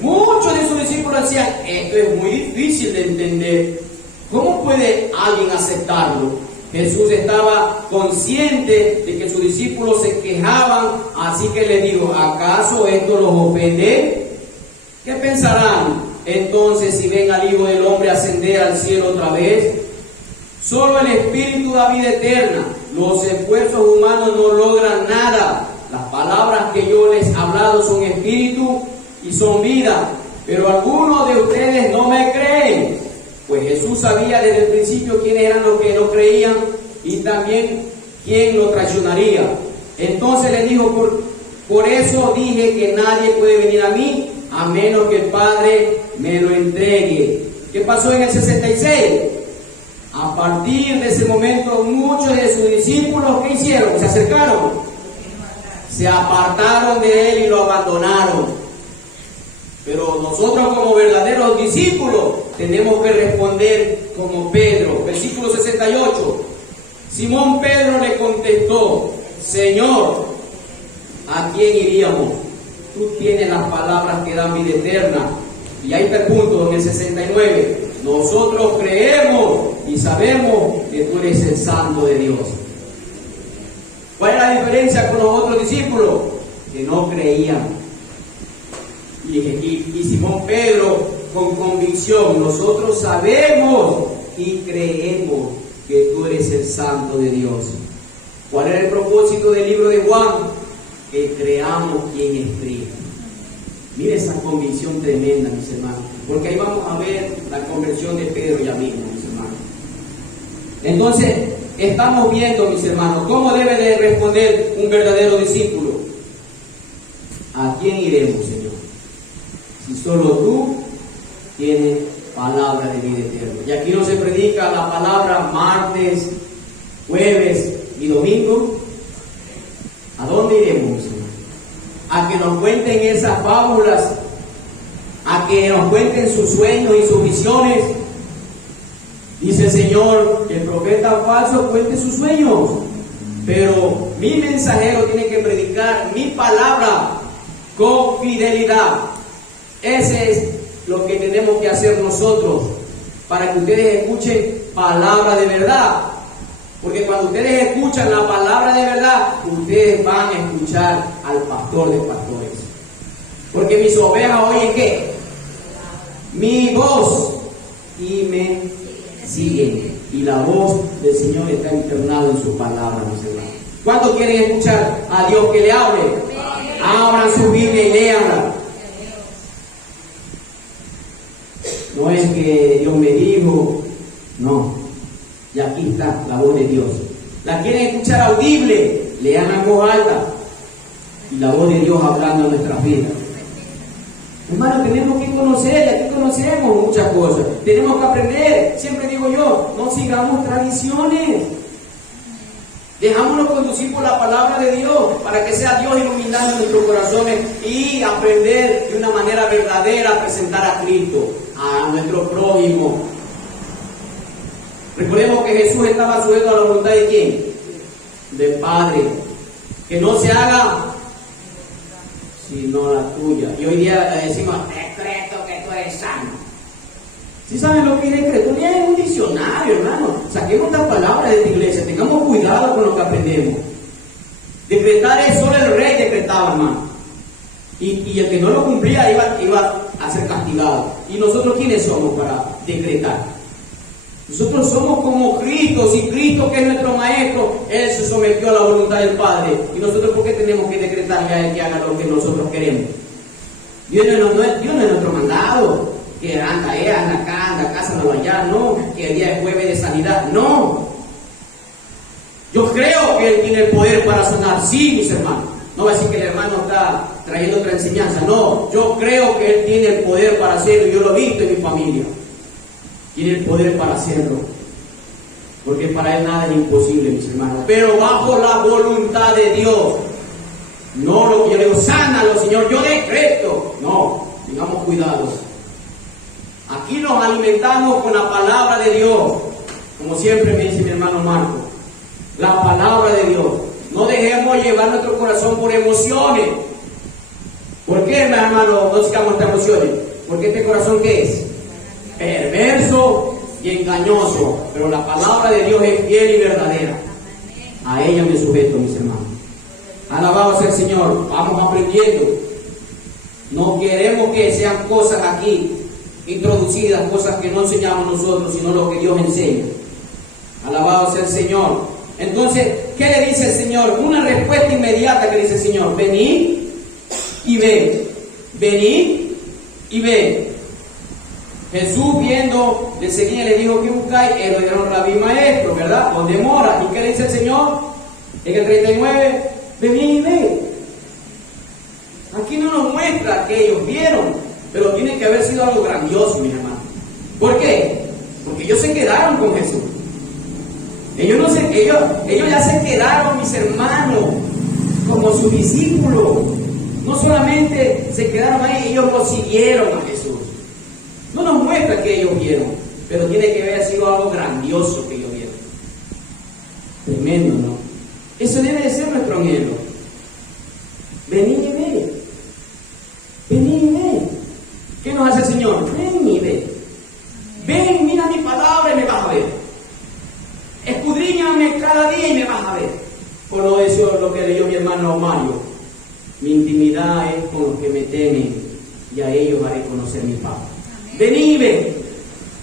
muchos de sus discípulos decían, esto es muy difícil de entender. ¿Cómo puede alguien aceptarlo? Jesús estaba consciente de que sus discípulos se quejaban, así que le dijo, ¿acaso esto los ofende? ¿Qué pensarán entonces si ven al Hijo del Hombre ascender al cielo otra vez? Solo el Espíritu da vida eterna. Los esfuerzos humanos no logran nada. Las hablado son espíritu y son vida, pero algunos de ustedes no me creen. Pues Jesús sabía desde el principio quiénes eran los que no creían y también quién lo traicionaría. Entonces le dijo, por eso dije que nadie puede venir a mí a menos que el Padre me lo entregue. ¿Qué pasó en el 66? A partir de ese momento muchos de sus discípulos, ¿qué hicieron? Se acercaron, se apartaron de él y lo abandonaron. Pero nosotros como verdaderos discípulos tenemos que responder como Pedro. Versículo 68. Simón Pedro le contestó, Señor, ¿a quién iríamos? Tú tienes las palabras que dan vida eterna. Y ahí está el punto, en el 69. Nosotros creemos y sabemos que tú eres el Santo de Dios. ¿Cuál es la diferencia con los otros discípulos? Que no creían. Y Simón Pedro con convicción, nosotros sabemos y creemos que tú eres el Santo de Dios. ¿Cuál era el propósito del libro de Juan? Que creamos quién es Cristo. Mire esa convicción tremenda, mis hermanos, porque ahí vamos a ver la conversión de Pedro ya mismo, mis hermanos. Entonces, estamos viendo, mis hermanos, cómo debe de responder un verdadero discípulo. ¿A quién iremos, Señor? Si solo tú tienes palabra de vida eterna. Y aquí no se predica la palabra martes, jueves y domingo. ¿A dónde iremos, Señor? A que nos cuenten esas fábulas, a que nos cuenten sus sueños y sus visiones. Dice el Señor que el profeta falso cuente sus sueños, pero mi mensajero tiene que predicar mi palabra con fidelidad. Ese es lo que tenemos que hacer nosotros, para que ustedes escuchen palabra de verdad. Porque cuando ustedes escuchan la palabra de verdad, ustedes van a escuchar al pastor de pastores. Porque mis ovejas oyen ¿qué? Mi voz y me siguen. Y la voz del Señor está internada en su palabra, mis hermanos. ¿Cuántos quieren escuchar a Dios que le hable? Abran su Biblia y léanla. No es que Dios me dijo, no. Y aquí está la voz de Dios. ¿La quieren escuchar audible? Lean en voz alta. Y la voz de Dios hablando en nuestras vidas. Hermano, tenemos que conocer, y aquí conocemos muchas cosas. Tenemos que aprender. Siempre digo yo, no sigamos tradiciones. Dejámonos conducir por la palabra de Dios, para que sea Dios iluminando nuestros corazones y aprender de una manera verdadera a presentar a Cristo, a nuestro prójimo. Recordemos que Jesús estaba sujeto a la voluntad de ¿quién? Del Padre. Que no se haga sino la tuya. Y hoy día le decimos, decreto que tú eres sano. ¿Sí saben lo que es decreto? Ni hay un diccionario, hermano. Saquemos las palabras de esta iglesia. Tengamos cuidado con lo que aprendemos. Decretar es solo el rey decretaba, hermano. Y el que no lo cumplía iba a ser castigado. ¿Y nosotros quiénes somos para decretar? Nosotros somos como Cristo. Si Cristo, que es nuestro Maestro, Él se sometió a la voluntad del Padre. ¿Y nosotros por qué tenemos que decretarle a Él que haga lo que nosotros queremos? Dios no es nuestro mandado. Que anda acá, anda acá, anda allá. No, que el día de jueves de sanidad. No. Yo creo que Él tiene el poder para sanar. Sí, mis hermanos. No va a decir que el hermano está trayendo otra enseñanza. No, yo creo que Él tiene el poder para hacerlo. Yo lo he visto en mi familia. Tiene el poder para hacerlo, porque para Él nada es imposible, mis hermanos, pero bajo la voluntad de Dios. No lo que yo le digo, sánalo, Señor, yo decreto. No, tengamos cuidado. Aquí nos alimentamos con la palabra de Dios, como siempre me dice mi hermano Marco, la palabra de Dios. No dejemos llevar nuestro corazón por emociones. ¿Por qué, mi hermano, no sigamos estas emociones? Porque este corazón, ¿qué es? Perverso y engañoso, pero la palabra de Dios es fiel y verdadera. A ella me sujeto, mis hermanos. Alabado sea el Señor. Vamos aprendiendo. No queremos que sean cosas aquí introducidas, cosas que no enseñamos nosotros, sino lo que Dios enseña. Alabado sea el Señor. Entonces, ¿qué le dice el Señor? Una respuesta inmediata que dice el Señor: venid y ve. Venid y ve. Jesús viendo, le seguía y le dijo, ¿qué buscáis? Ellos le dijeron, Rabí, maestro, ¿verdad? ¿Dónde mora? ¿Y qué le dice el Señor? En el 39, venid y ve. Aquí no nos muestra que ellos vieron, pero tiene que haber sido algo grandioso, mi hermano. ¿Por qué? Porque ellos se quedaron con Jesús. Ellos ya se quedaron, mis hermanos, como sus discípulos. No solamente se quedaron ahí, ellos lo siguieron a Jesús. No nos muestra que ellos vieron, pero tiene que haber sido algo grandioso que ellos vieron. Tremendo, ¿no? Eso debe de ser nuestro anhelo. Venid y ve. Venid y ve. ¿Qué nos hace el Señor? Ven y ve. Ven, mira mi palabra y me vas a ver. Escudriñame cada día y me vas a ver. Por lo eso lo que leyó mi hermano Mario. Mi intimidad es con los que me temen y a ellos haré conocer mi Padre. Venid y ve.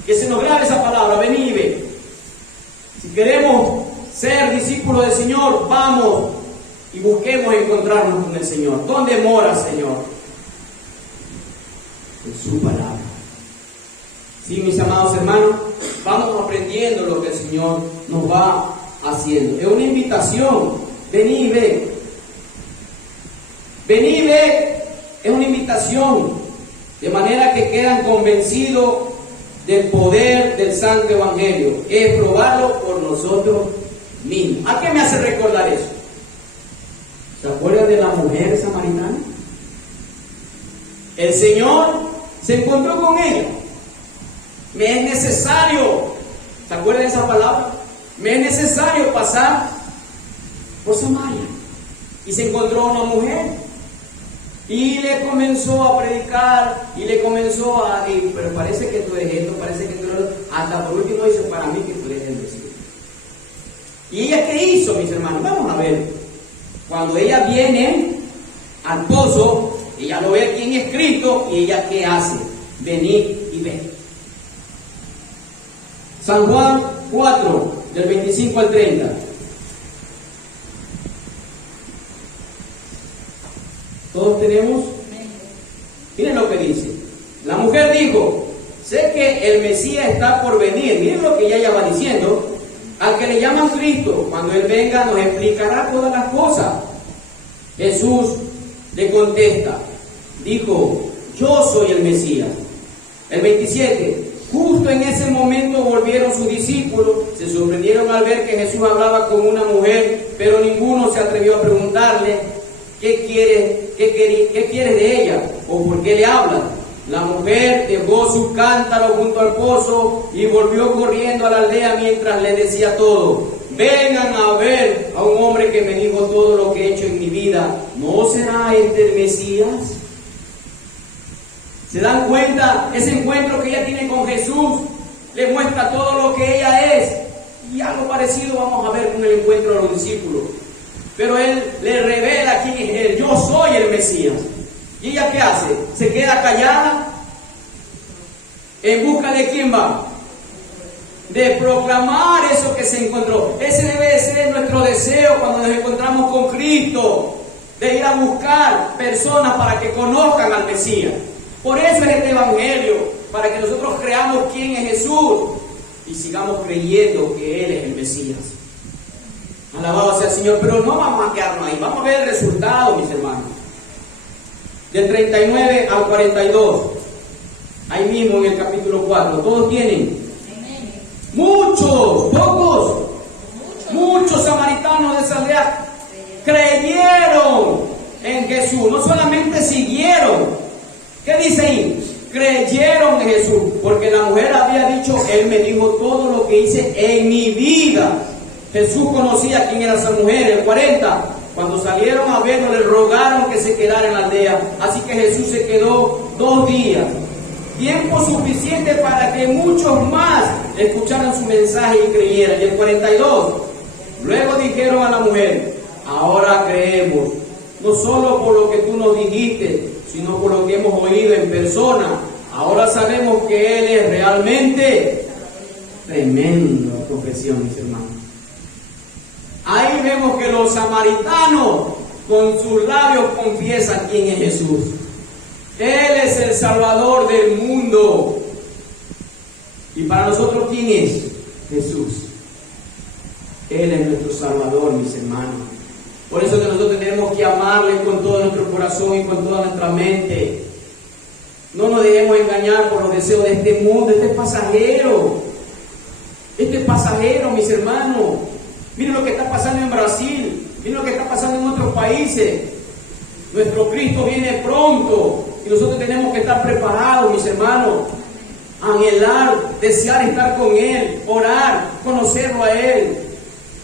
Que se nos grabe esa palabra, venid y ve. Si queremos ser discípulos del Señor, vamos y busquemos encontrarnos con el Señor. ¿Dónde mora, Señor? En su palabra. Sí, mis amados hermanos, vamos aprendiendo lo que el Señor nos va haciendo. Es una invitación. Venid y ve. Venid y ve es una invitación. De manera que quedan convencidos del poder del Santo Evangelio. Es probarlo por nosotros mismos. ¿A qué me hace recordar eso? ¿Se acuerdan de la mujer samaritana? El Señor se encontró con ella. Me es necesario, ¿se acuerdan de esa palabra? Me es necesario pasar por Samaria. Y se encontró una mujer. Y le comenzó a predicar. Y le comenzó a decir, pero parece que tú eres esto, parece que tú eres esto. Hasta por último dice, para mí que tú eres el Mesías. ¿Y ella qué hizo, mis hermanos? Vamos a ver. Cuando ella viene al pozo, ella lo ve aquí en escrito. ¿Y ella qué hace? Venir y ver. San Juan 4, del 25 al 30. ¿Todos tenemos? Miren lo que dice. La mujer dijo, sé que el Mesías está por venir. Miren lo que ella va diciendo. Al que le llaman Cristo, cuando Él venga nos explicará todas las cosas. Jesús le contesta, dijo, yo soy el Mesías. El 27. Justo en ese momento volvieron sus discípulos, se sorprendieron al ver que Jesús hablaba con una mujer, pero ninguno se atrevió a preguntarle, ¿qué quieres de ella? ¿O por qué le hablas? La mujer dejó su cántaro junto al pozo y volvió corriendo a la aldea mientras le decía todo. Vengan a ver a un hombre que me dijo todo lo que he hecho en mi vida. ¿No será este el Mesías? ¿Se dan cuenta? Ese encuentro que ella tiene con Jesús le muestra todo lo que ella es. Y algo parecido vamos a ver con el encuentro de los discípulos. Pero Él le revela quién es Él. Yo soy el Mesías. ¿Y ella qué hace? ¿Se queda callada? ¿En busca de quién va? De proclamar eso que se encontró. Ese debe de ser nuestro deseo cuando nos encontramos con Cristo. De ir a buscar personas para que conozcan al Mesías. Por eso es este Evangelio, para que nosotros creamos quién es Jesús y sigamos creyendo que Él es el Mesías. Alabado sea el Señor, pero no vamos a quedarnos ahí, vamos a ver el resultado, mis hermanos. Del 39 al 42, ahí mismo en el capítulo 4, todos tienen. Muchos, pocos, muchos samaritanos de esa aldea creyeron en Jesús, no solamente siguieron. ¿Qué dice ahí? Creyeron en Jesús, porque la mujer había dicho, Él me dijo todo lo que hice en mi vida. Jesús conocía quién era esa mujer. El 40, cuando salieron a verlo, le rogaron que se quedara en la aldea. Así que Jesús se quedó 2 días. Tiempo suficiente para que muchos más escucharan su mensaje y creyeran. Y el 42, luego dijeron a la mujer, ahora creemos, no solo por lo que tú nos dijiste, sino por lo que hemos oído en persona. Ahora sabemos que Él es realmente tremenda profesión, mis hermanos. Ahí vemos que los samaritanos con sus labios confiesan quién es Jesús. Él es el Salvador del mundo. Y para nosotros, ¿quién es? Jesús. Él es nuestro Salvador, mis hermanos. Por eso que nosotros tenemos que amarle con todo nuestro corazón y con toda nuestra mente. No nos dejemos engañar por los deseos de este mundo. Este es pasajero. Este es pasajero, mis hermanos. Miren lo que está pasando en Brasil. Miren lo que está pasando en otros países. Nuestro Cristo viene pronto. Y nosotros tenemos que estar preparados, mis hermanos. Anhelar, desear estar con Él. Orar, conocerlo a Él.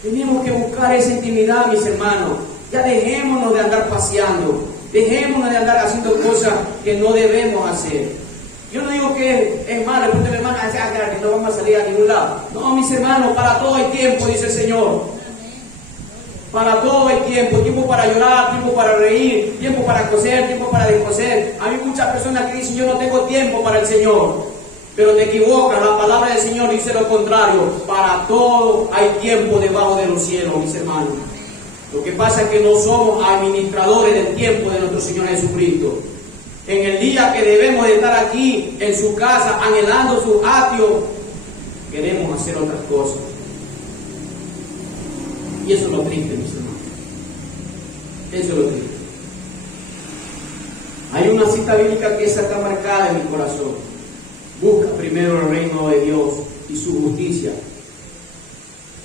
Tenemos que buscar esa intimidad, mis hermanos. Ya dejémonos de andar paseando. Dejémonos de andar haciendo cosas que no debemos hacer. Yo no digo que es malo, porque mi hermana dice, que no vamos a salir a ningún lado. No, mis hermanos, para todo hay tiempo, dice el Señor. Para todo hay tiempo. Tiempo para llorar, tiempo para reír, tiempo para coser, tiempo para descoser. Hay muchas personas que dicen, yo no tengo tiempo para el Señor. Pero te equivocas, la palabra del Señor dice lo contrario. Para todo hay tiempo debajo de los cielos, mis hermanos. Lo que pasa es que no somos administradores del tiempo de nuestro Señor Jesucristo. En el día que debemos de estar aquí, en su casa, anhelando su atio, queremos hacer otras cosas. Y eso es lo triste, mis hermanos. Eso es lo triste. Hay una cita bíblica que esa está marcada en mi corazón. Busca primero el reino de Dios y su justicia,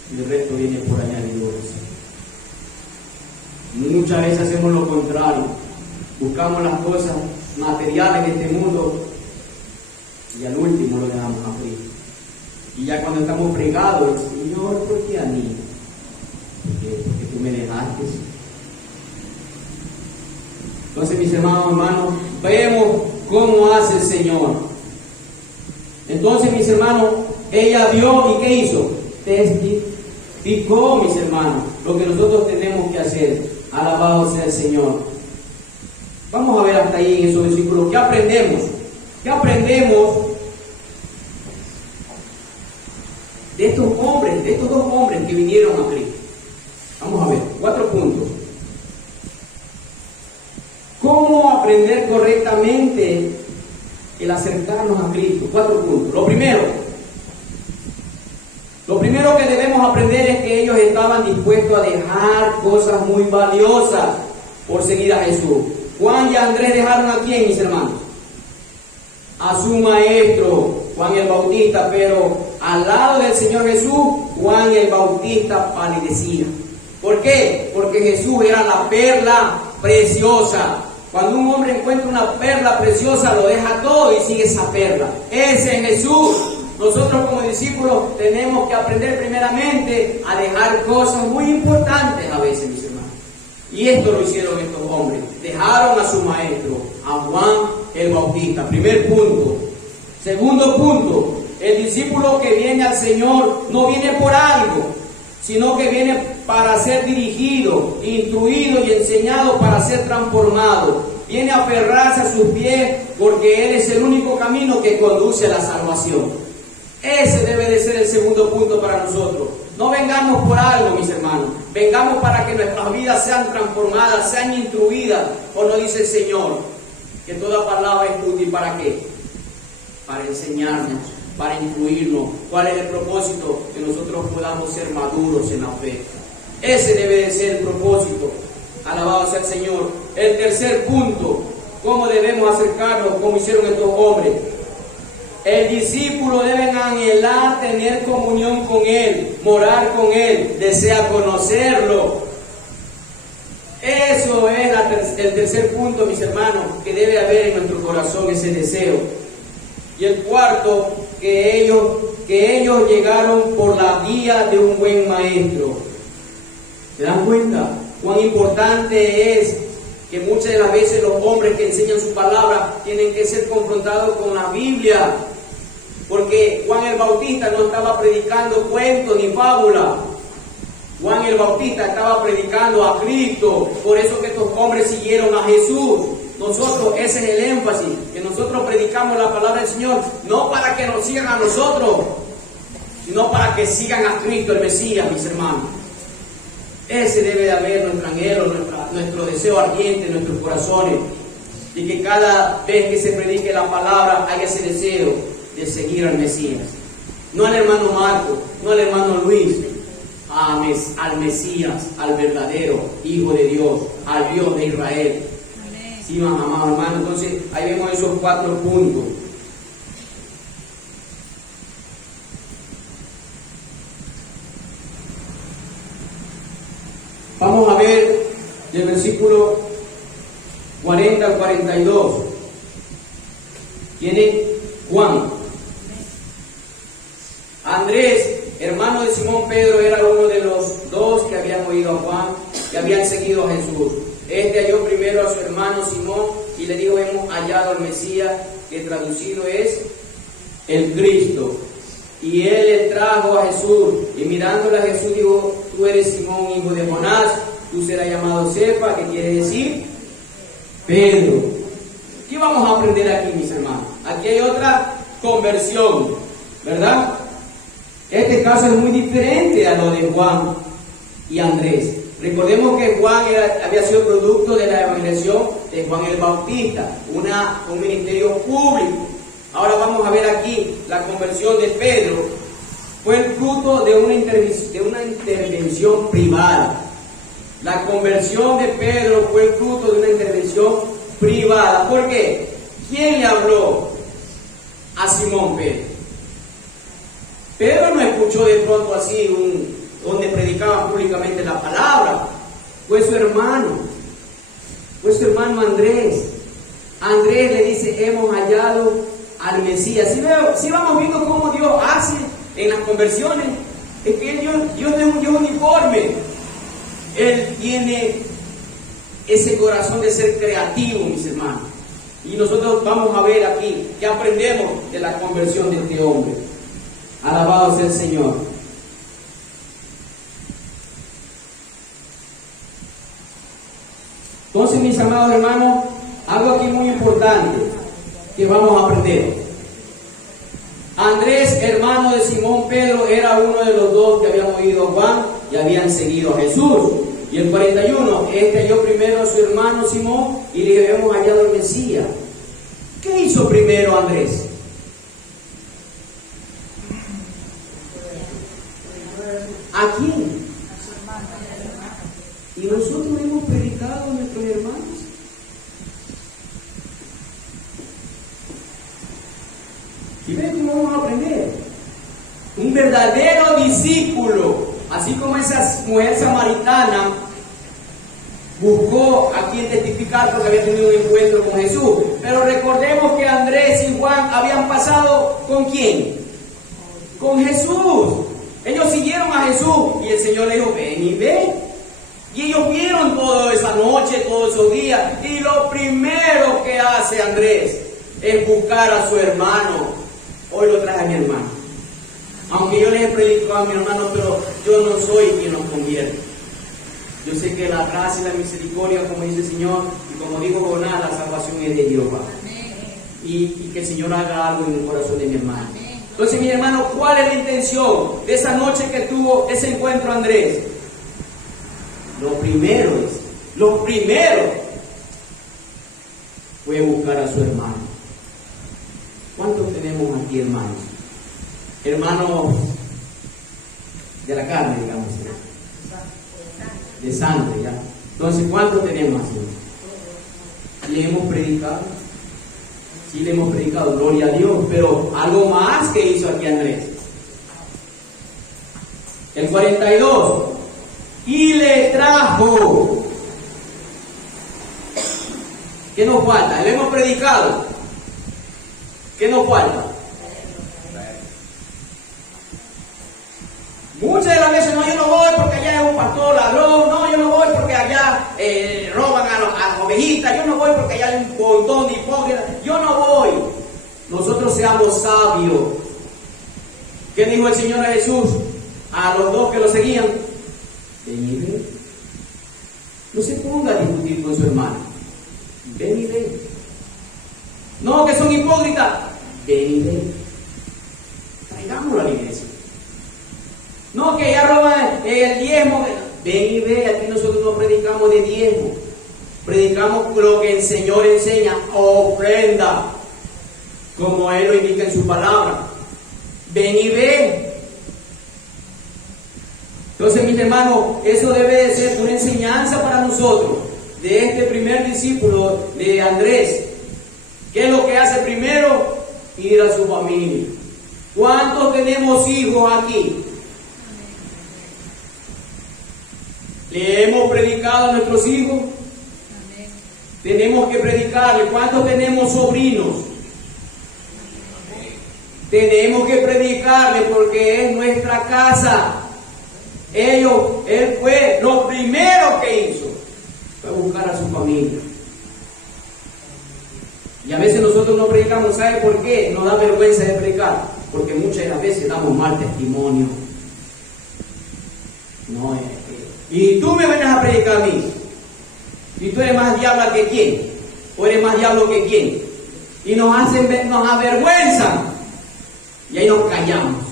y el resto viene por añadidura. Muchas veces hacemos lo contrario. Buscamos las cosas materiales de este mundo y al último lo dejamos a Cristo. Y ya cuando estamos fregados, Señor, ¿por qué a mí? Porque tú me dejaste. Entonces, mis hermanos, vemos cómo hace el Señor. Entonces, mis hermanos, ella vio y ¿qué hizo? Testificó, mis hermanos, lo que nosotros tenemos que hacer. Alabado sea el Señor. Vamos a ver hasta ahí en esos versículos. ¿Qué aprendemos? ¿Qué aprendemos de estos hombres, de estos dos hombres que vinieron a Cristo? Vamos a ver, 4 puntos. ¿Cómo aprender correctamente el acercarnos a Cristo? 4 puntos. Lo primero que debemos aprender es que ellos estaban dispuestos a dejar cosas muy valiosas por seguir a Jesús. Juan y Andrés dejaron a quién, mis hermanos? A su maestro, Juan el Bautista, pero al lado del Señor Jesús, Juan el Bautista palidecía. ¿Por qué? Porque Jesús era la perla preciosa. Cuando un hombre encuentra una perla preciosa, lo deja todo y sigue esa perla. Ese es Jesús. Nosotros como discípulos tenemos que aprender primeramente a dejar cosas muy importantes a veces, mis hermanos. Y esto lo hicieron estos hombres. Dejaron a su maestro, a Juan el Bautista. Primer punto. Segundo punto, el discípulo que viene al Señor no viene por algo, sino que viene para ser dirigido, instruido y enseñado para ser transformado. Viene a aferrarse a sus pies porque Él es el único camino que conduce a la salvación. Ese debe de ser el segundo punto para nosotros. No vengamos por algo, mis hermanos. Vengamos para que nuestras vidas sean transformadas, sean instruidas. O no dice el Señor que toda palabra es útil. ¿Para qué? Para enseñarnos, para instruirnos. ¿Cuál es el propósito? Que nosotros podamos ser maduros en la fe. Ese debe de ser el propósito. Alabado sea el Señor. El tercer punto, ¿cómo debemos acercarnos? Como hicieron estos hombres. El discípulo debe anhelar tener comunión con Él, morar con Él, desea conocerlo. Eso es el tercer punto, mis hermanos, que debe haber en nuestro corazón, ese deseo. Y el cuarto, que ellos llegaron por la guía de un buen maestro. ¿Se dan cuenta cuán importante es que muchas de las veces los hombres que enseñan su palabra tienen que ser confrontados con la Biblia? Porque Juan el Bautista no estaba predicando cuentos ni fábulas. Juan el Bautista estaba predicando a Cristo. Por eso que estos hombres siguieron a Jesús. Nosotros, ese es el énfasis, que nosotros predicamos la palabra del Señor, no para que nos sigan a nosotros, sino para que sigan a Cristo, el Mesías, mis hermanos. Ese debe de haber nuestro anhelo, nuestra nuestro deseo ardiente en nuestros corazones y que cada vez que se predique la palabra haya ese deseo de seguir al Mesías. No al hermano Marco, no al hermano Luis, al Mesías, al verdadero Hijo de Dios, al Dios de Israel. Sí, amado hermano, entonces ahí vemos esos 4 puntos. Vamos a ver del versículo 40 al 42. Tiene Juan. Andrés, hermano de Simón Pedro, era uno de los 2 que habían oído a Juan y habían seguido a Jesús. Este halló primero a su hermano Simón y le dijo: hemos hallado al Mesías, que traducido es el Cristo. Y él le trajo a Jesús, y mirándole a Jesús dijo: tú eres Simón, hijo de Jonás, tú serás llamado Cefa, que quiere decir Pedro. ¿Qué vamos a aprender aquí, mis hermanos? Aquí hay otra conversión, ¿verdad? Este caso es muy diferente a lo de Juan y Andrés. Recordemos que Juan había sido producto de la evangelización de Juan el Bautista, un ministerio público. Ahora vamos a ver aquí la conversión de Pedro. Fue el fruto de una intervención privada. La conversión de Pedro fue el fruto de una intervención privada. ¿Por qué? ¿Quién le habló a Simón Pedro? Pedro no escuchó de pronto así donde predicaban públicamente la palabra. Fue su hermano Andrés. Andrés le dice: hemos hallado al Mesías. Si vamos viendo cómo Dios hace en las conversiones, es que Dios no es un Dios uniforme. Él tiene ese corazón de ser creativo, mis hermanos. Y nosotros vamos a ver aquí que aprendemos de la conversión de este hombre. Alabado sea el Señor. Entonces, mis amados hermanos, algo aquí muy importante que vamos a aprender. Andrés, hermano de Simón Pedro, era uno de los 2 que habían oído a Juan y habían seguido a Jesús. Y el 41, este halló primero a su hermano Simón y le dijo: hemos hallado al Mesías. ¿Qué hizo primero Andrés? ¿A quién? Y nosotros hemos predicado a nuestros hermanos. ¿Y ven cómo vamos a aprender? Un verdadero discípulo, así como esa mujer samaritana buscó a quien testificar porque había tenido un encuentro con Jesús. Pero recordemos que Andrés y Juan habían pasado ¿con quién? Con Jesús. Ellos siguieron a Jesús y el Señor le dijo: ven y ve. Y ellos vieron toda esa noche, todos esos días. Y lo primero que hace Andrés es buscar a su hermano. Hoy lo traje a mi hermano. Aunque yo les he predicado a mi hermano, pero yo no soy quien los convierte. Yo sé que la gracia y la misericordia, como dice el Señor, y como dijo Jonás, la salvación es de Jehová. Y que el Señor haga algo en el corazón de mi hermano. Entonces, mi hermano, ¿cuál es la intención de esa noche que tuvo ese encuentro Andrés? Lo primero fue buscar a su hermano. ¿Cuántos tenemos aquí hermanos? Hermanos de la carne, digamos, de sangre, ¿ya? Entonces, ¿cuántos tenemos así? ¿Le hemos predicado? Sí, le hemos predicado, gloria a Dios, pero algo más que hizo aquí Andrés. El 42, y le trajo. ¿Qué nos falta? Le hemos predicado. ¿Qué nos falta? Muchas de las veces: no, yo no voy porque allá es un pastor ladrón, no, yo no voy porque allá roban a las ovejitas, yo no voy porque allá hay un montón de hipócritas, yo no voy. Nosotros seamos sabios. ¿Qué dijo el Señor a Jesús a los 2 que lo seguían? Ven y ve. No se ponga a discutir con su hermano. Ven y ve. No, que son hipócritas. Ven y ve. Traigámoslo a la iglesia. No, que ya roban el diezmo. Ven y ve, aquí nosotros no predicamos de diezmo. Predicamos lo que el Señor enseña, ofrenda, como Él lo indica en su palabra. Ven y ve. Entonces, mis hermanos, eso debe de ser una enseñanza para nosotros, de este primer discípulo de Andrés. ¿Qué es lo que hace primero? Ir a su familia. ¿Cuántos tenemos hijos aquí? ¿Le hemos predicado a nuestros hijos? Tenemos que predicarle. ¿Cuántos tenemos sobrinos? Tenemos que predicarle porque es nuestra casa. Él fue lo primero que hizo, fue buscar a su familia. Y a veces nosotros no predicamos, ¿sabe por qué? Nos da vergüenza de predicar, porque muchas de las veces damos mal testimonio. No, y tú me vienes a predicar a mí, y tú eres más diabla que quién, o eres más diablo que quién, y nos avergüenzan, y ahí nos callamos.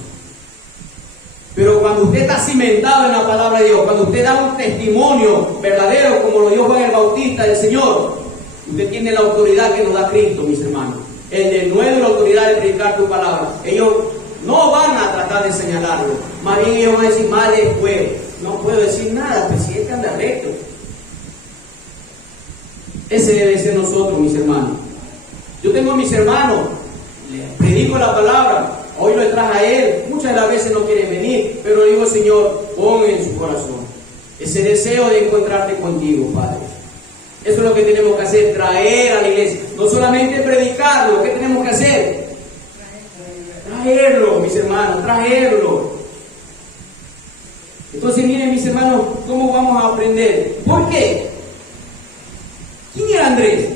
Pero cuando usted está cimentado en la palabra de Dios, cuando usted da un testimonio verdadero, como lo dio Juan el Bautista del Señor, usted tiene la autoridad que nos da Cristo, mis hermanos. El de nuevo la autoridad de predicar tu palabra. Ellos no van a tratar de señalarlo. Más bien ellos van a decir, más después. No puedo decir nada, pues si este anda recto. Ese debe ser nosotros, mis hermanos. Yo tengo a mis hermanos, les predico la palabra. Hoy lo traje a él, muchas de las veces no quieren venir, pero le digo, Señor, pon en su corazón ese deseo de encontrarte contigo, Padre. Eso es lo que tenemos que hacer, traer a la iglesia. No solamente predicarlo, ¿qué tenemos que hacer? Traerlo, mis hermanos, traerlo. Entonces, miren, mis hermanos, ¿cómo vamos a aprender? ¿Por qué? ¿Quién era Andrés?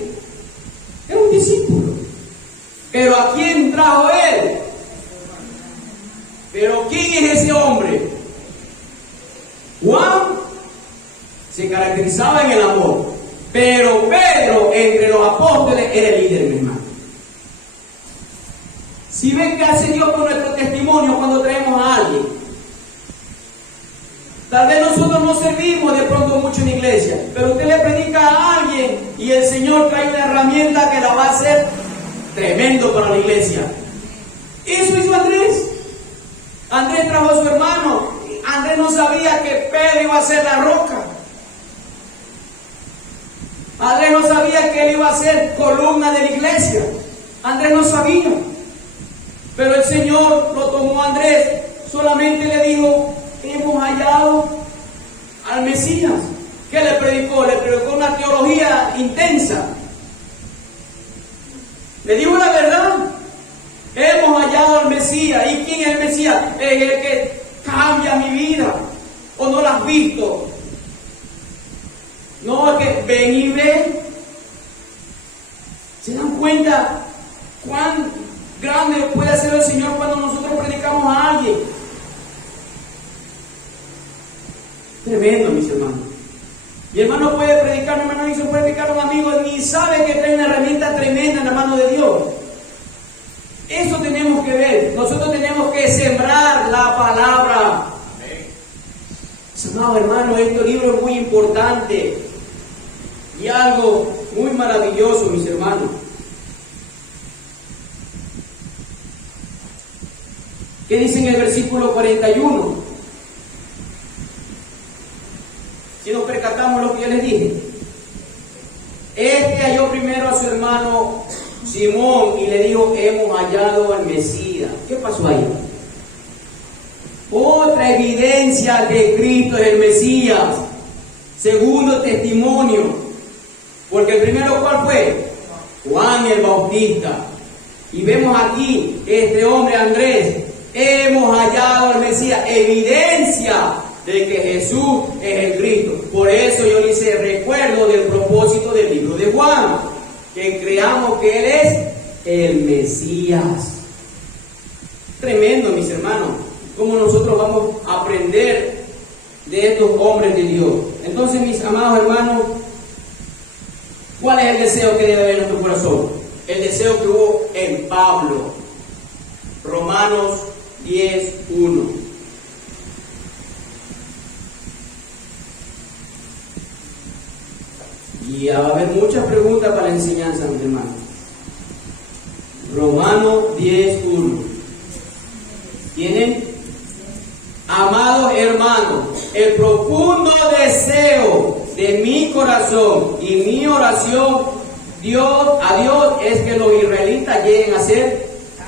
Era un discípulo. ¿Pero a quién trajo él? Pero ¿quién es ese hombre? Juan se caracterizaba en el amor, pero Pedro entre los apóstoles era el líder, mi hermano. Si ven que hace Dios con nuestro testimonio cuando traemos a alguien, tal vez nosotros no servimos de pronto mucho en la iglesia, pero usted le predica a alguien y el Señor trae una herramienta que la va a hacer tremendo para la iglesia. Eso hizo Andrés. Andrés trajo a su hermano. Andrés no sabía que Pedro iba a ser la roca. Andrés no sabía que él iba a ser columna de la iglesia. Andrés no sabía. Pero el Señor lo tomó a Andrés. Solamente le dijo, hemos hallado al Mesías. ¿Qué le predicó? Le predicó una teología intensa. Le dijo la verdad. Hemos hallado al Mesías. ¿Y quién es el Mesías? Es el que cambia mi vida. ¿O no lo has visto? No, es que ven y ve. ¿Se dan cuenta cuán grande puede hacer el Señor cuando nosotros predicamos a alguien? Tremendo, mis hermanos. Mi hermano puede predicar, mi hermano dice, puede predicar a un amigo, ni sabe que trae una herramienta tremenda en la mano de Dios. Eso tenemos que ver. Nosotros tenemos que sembrar la palabra. Amado hermano, este libro es muy importante y algo muy maravilloso, mis hermanos. ¿Qué dice en el versículo 41? Si nos percatamos lo que yo les dije. Este halló primero a su hermano Simón y le dijo, hemos hallado al Mesías. ¿Qué pasó ahí? Otra evidencia de Cristo es el Mesías. Segundo testimonio. Porque el primero, ¿cuál fue? Juan el Bautista. Y vemos aquí, este hombre Andrés, hemos hallado al Mesías. Evidencia de que Jesús es el Cristo. Por eso yo le hice recuerdo del propósito del libro de Juan, que creamos que Él es el Mesías. Tremendo, mis hermanos, cómo nosotros vamos a aprender de estos hombres de Dios. Entonces, mis amados hermanos, ¿cuál es el deseo que debe haber en nuestro corazón? El deseo que hubo en Pablo. Romanos 10:1. Y va a haber muchas preguntas para la enseñanza, mis hermanos. Romanos 10:1. ¿Tienen? Amados hermanos, el profundo deseo de mi corazón y mi oración a Dios es que los israelitas lleguen a ser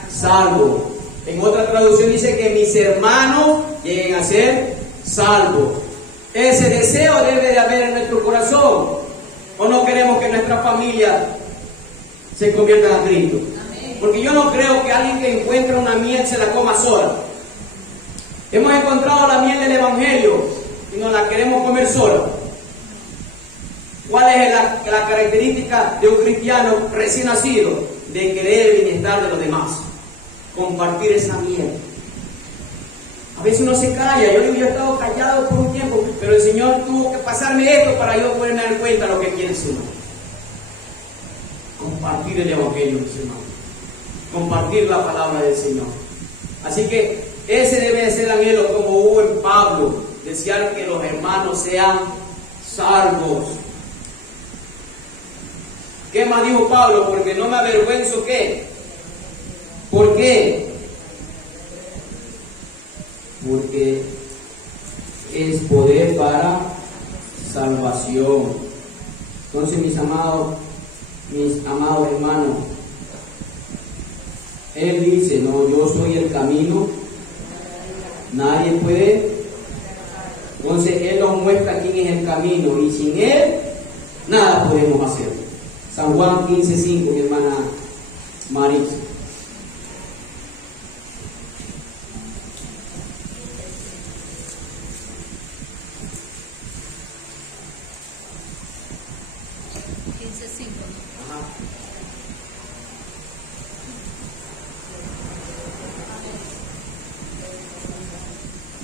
salvos. En otra traducción dice que mis hermanos lleguen a ser salvos. Ese deseo debe de haber en nuestro corazón. ¿O no queremos que nuestra familia se convierta a Cristo? Porque yo no creo que alguien que encuentra una miel se la coma sola. Hemos encontrado la miel del Evangelio y nos la queremos comer sola. ¿Cuál es la característica de un cristiano recién nacido? De querer el bienestar de los demás. Compartir esa miel. A veces uno se calla. Yo he estado callado por un tiempo, pero el Señor tuvo que pasarme esto para yo poderme dar cuenta de lo que quiere el Señor. Compartir el Evangelio, mis hermanos. Compartir la palabra del Señor. Así que ese debe de ser el anhelo, como hubo en Pablo, desear que los hermanos sean salvos. ¿Qué más dijo Pablo? Porque no me avergüenzo, ¿qué? ¿Por qué? Porque es poder para salvación. Entonces, mis amados hermanos, Él dice, no, yo soy el camino, nadie puede. Entonces Él nos muestra quién es el camino y sin Él nada podemos hacer. San Juan 15:5, mi hermana Marisa.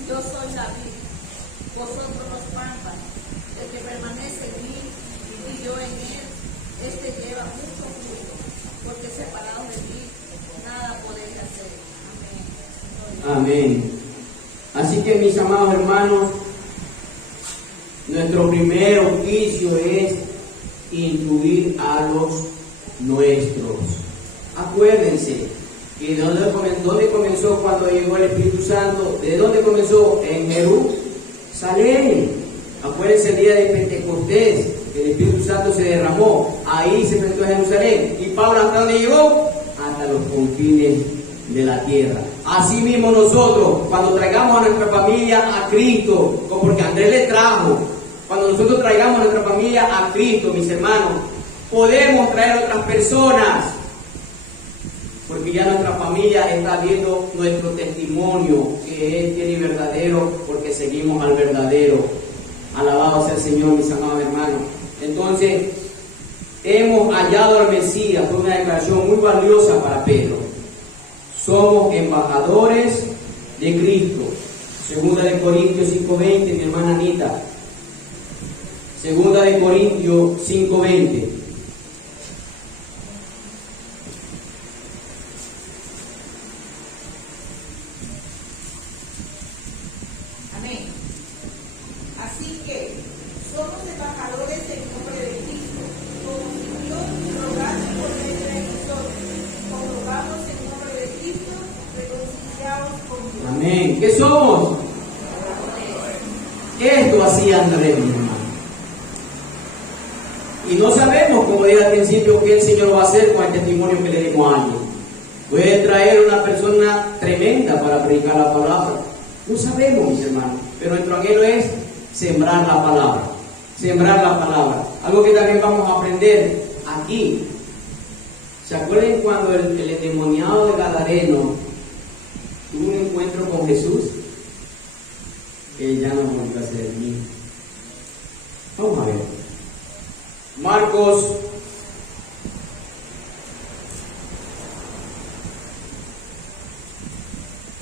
Yo soy la vid, vosotros los pámpanos. El que permanece en mí y yo en él, este lleva mucho fruto, porque separados de mí nada podéis hacer. Amén. Así que, mis amados hermanos, nuestro primer oficio es incluir a los nuestros. Acuérdense que ¿dónde comenzó cuando llegó el Espíritu Santo? ¿De dónde comenzó? En Jerusalén. Acuérdense el día de Pentecostés, que el Espíritu Santo se derramó. Ahí se presentó en Jerusalén. ¿Y Pablo hasta dónde llegó? Hasta los confines de la tierra. Así mismo nosotros, cuando traigamos a nuestra familia a Cristo, porque Andrés le trajo, cuando nosotros traigamos a nuestra familia a Cristo, mis hermanos, podemos traer a otras personas, porque ya nuestra familia está viendo nuestro testimonio, que es fiel y verdadero, porque seguimos al verdadero. Alabado sea el Señor, mis amados hermanos. Entonces, hemos hallado al Mesías. Fue una declaración muy valiosa para Pedro. Somos embajadores de Cristo. Segunda de Corintios 5:20, mi hermana Anita. Segunda de Corintios 5:20. Amén. Así que somos embajadores en nombre de Cristo, como si Dios rogase por medio de nosotros, como rogamos en nombre de Cristo, reconciliados con Dios. Amén. ¿Qué somos? Esto hacía Andrés, mi hermano. Y no sabemos, como dije al principio, qué el Señor va a hacer con el testimonio que le dimos a alguien. Puede traer una persona tremenda para predicar la palabra. No sabemos, mis hermanos, pero nuestro anhelo es sembrar la palabra. Sembrar la palabra. Algo que también vamos a aprender aquí. ¿Se acuerdan cuando el endemoniado de Gadareno tuvo un encuentro con Jesús? Él ya no volvió a ser el mismo. Vamos a ver.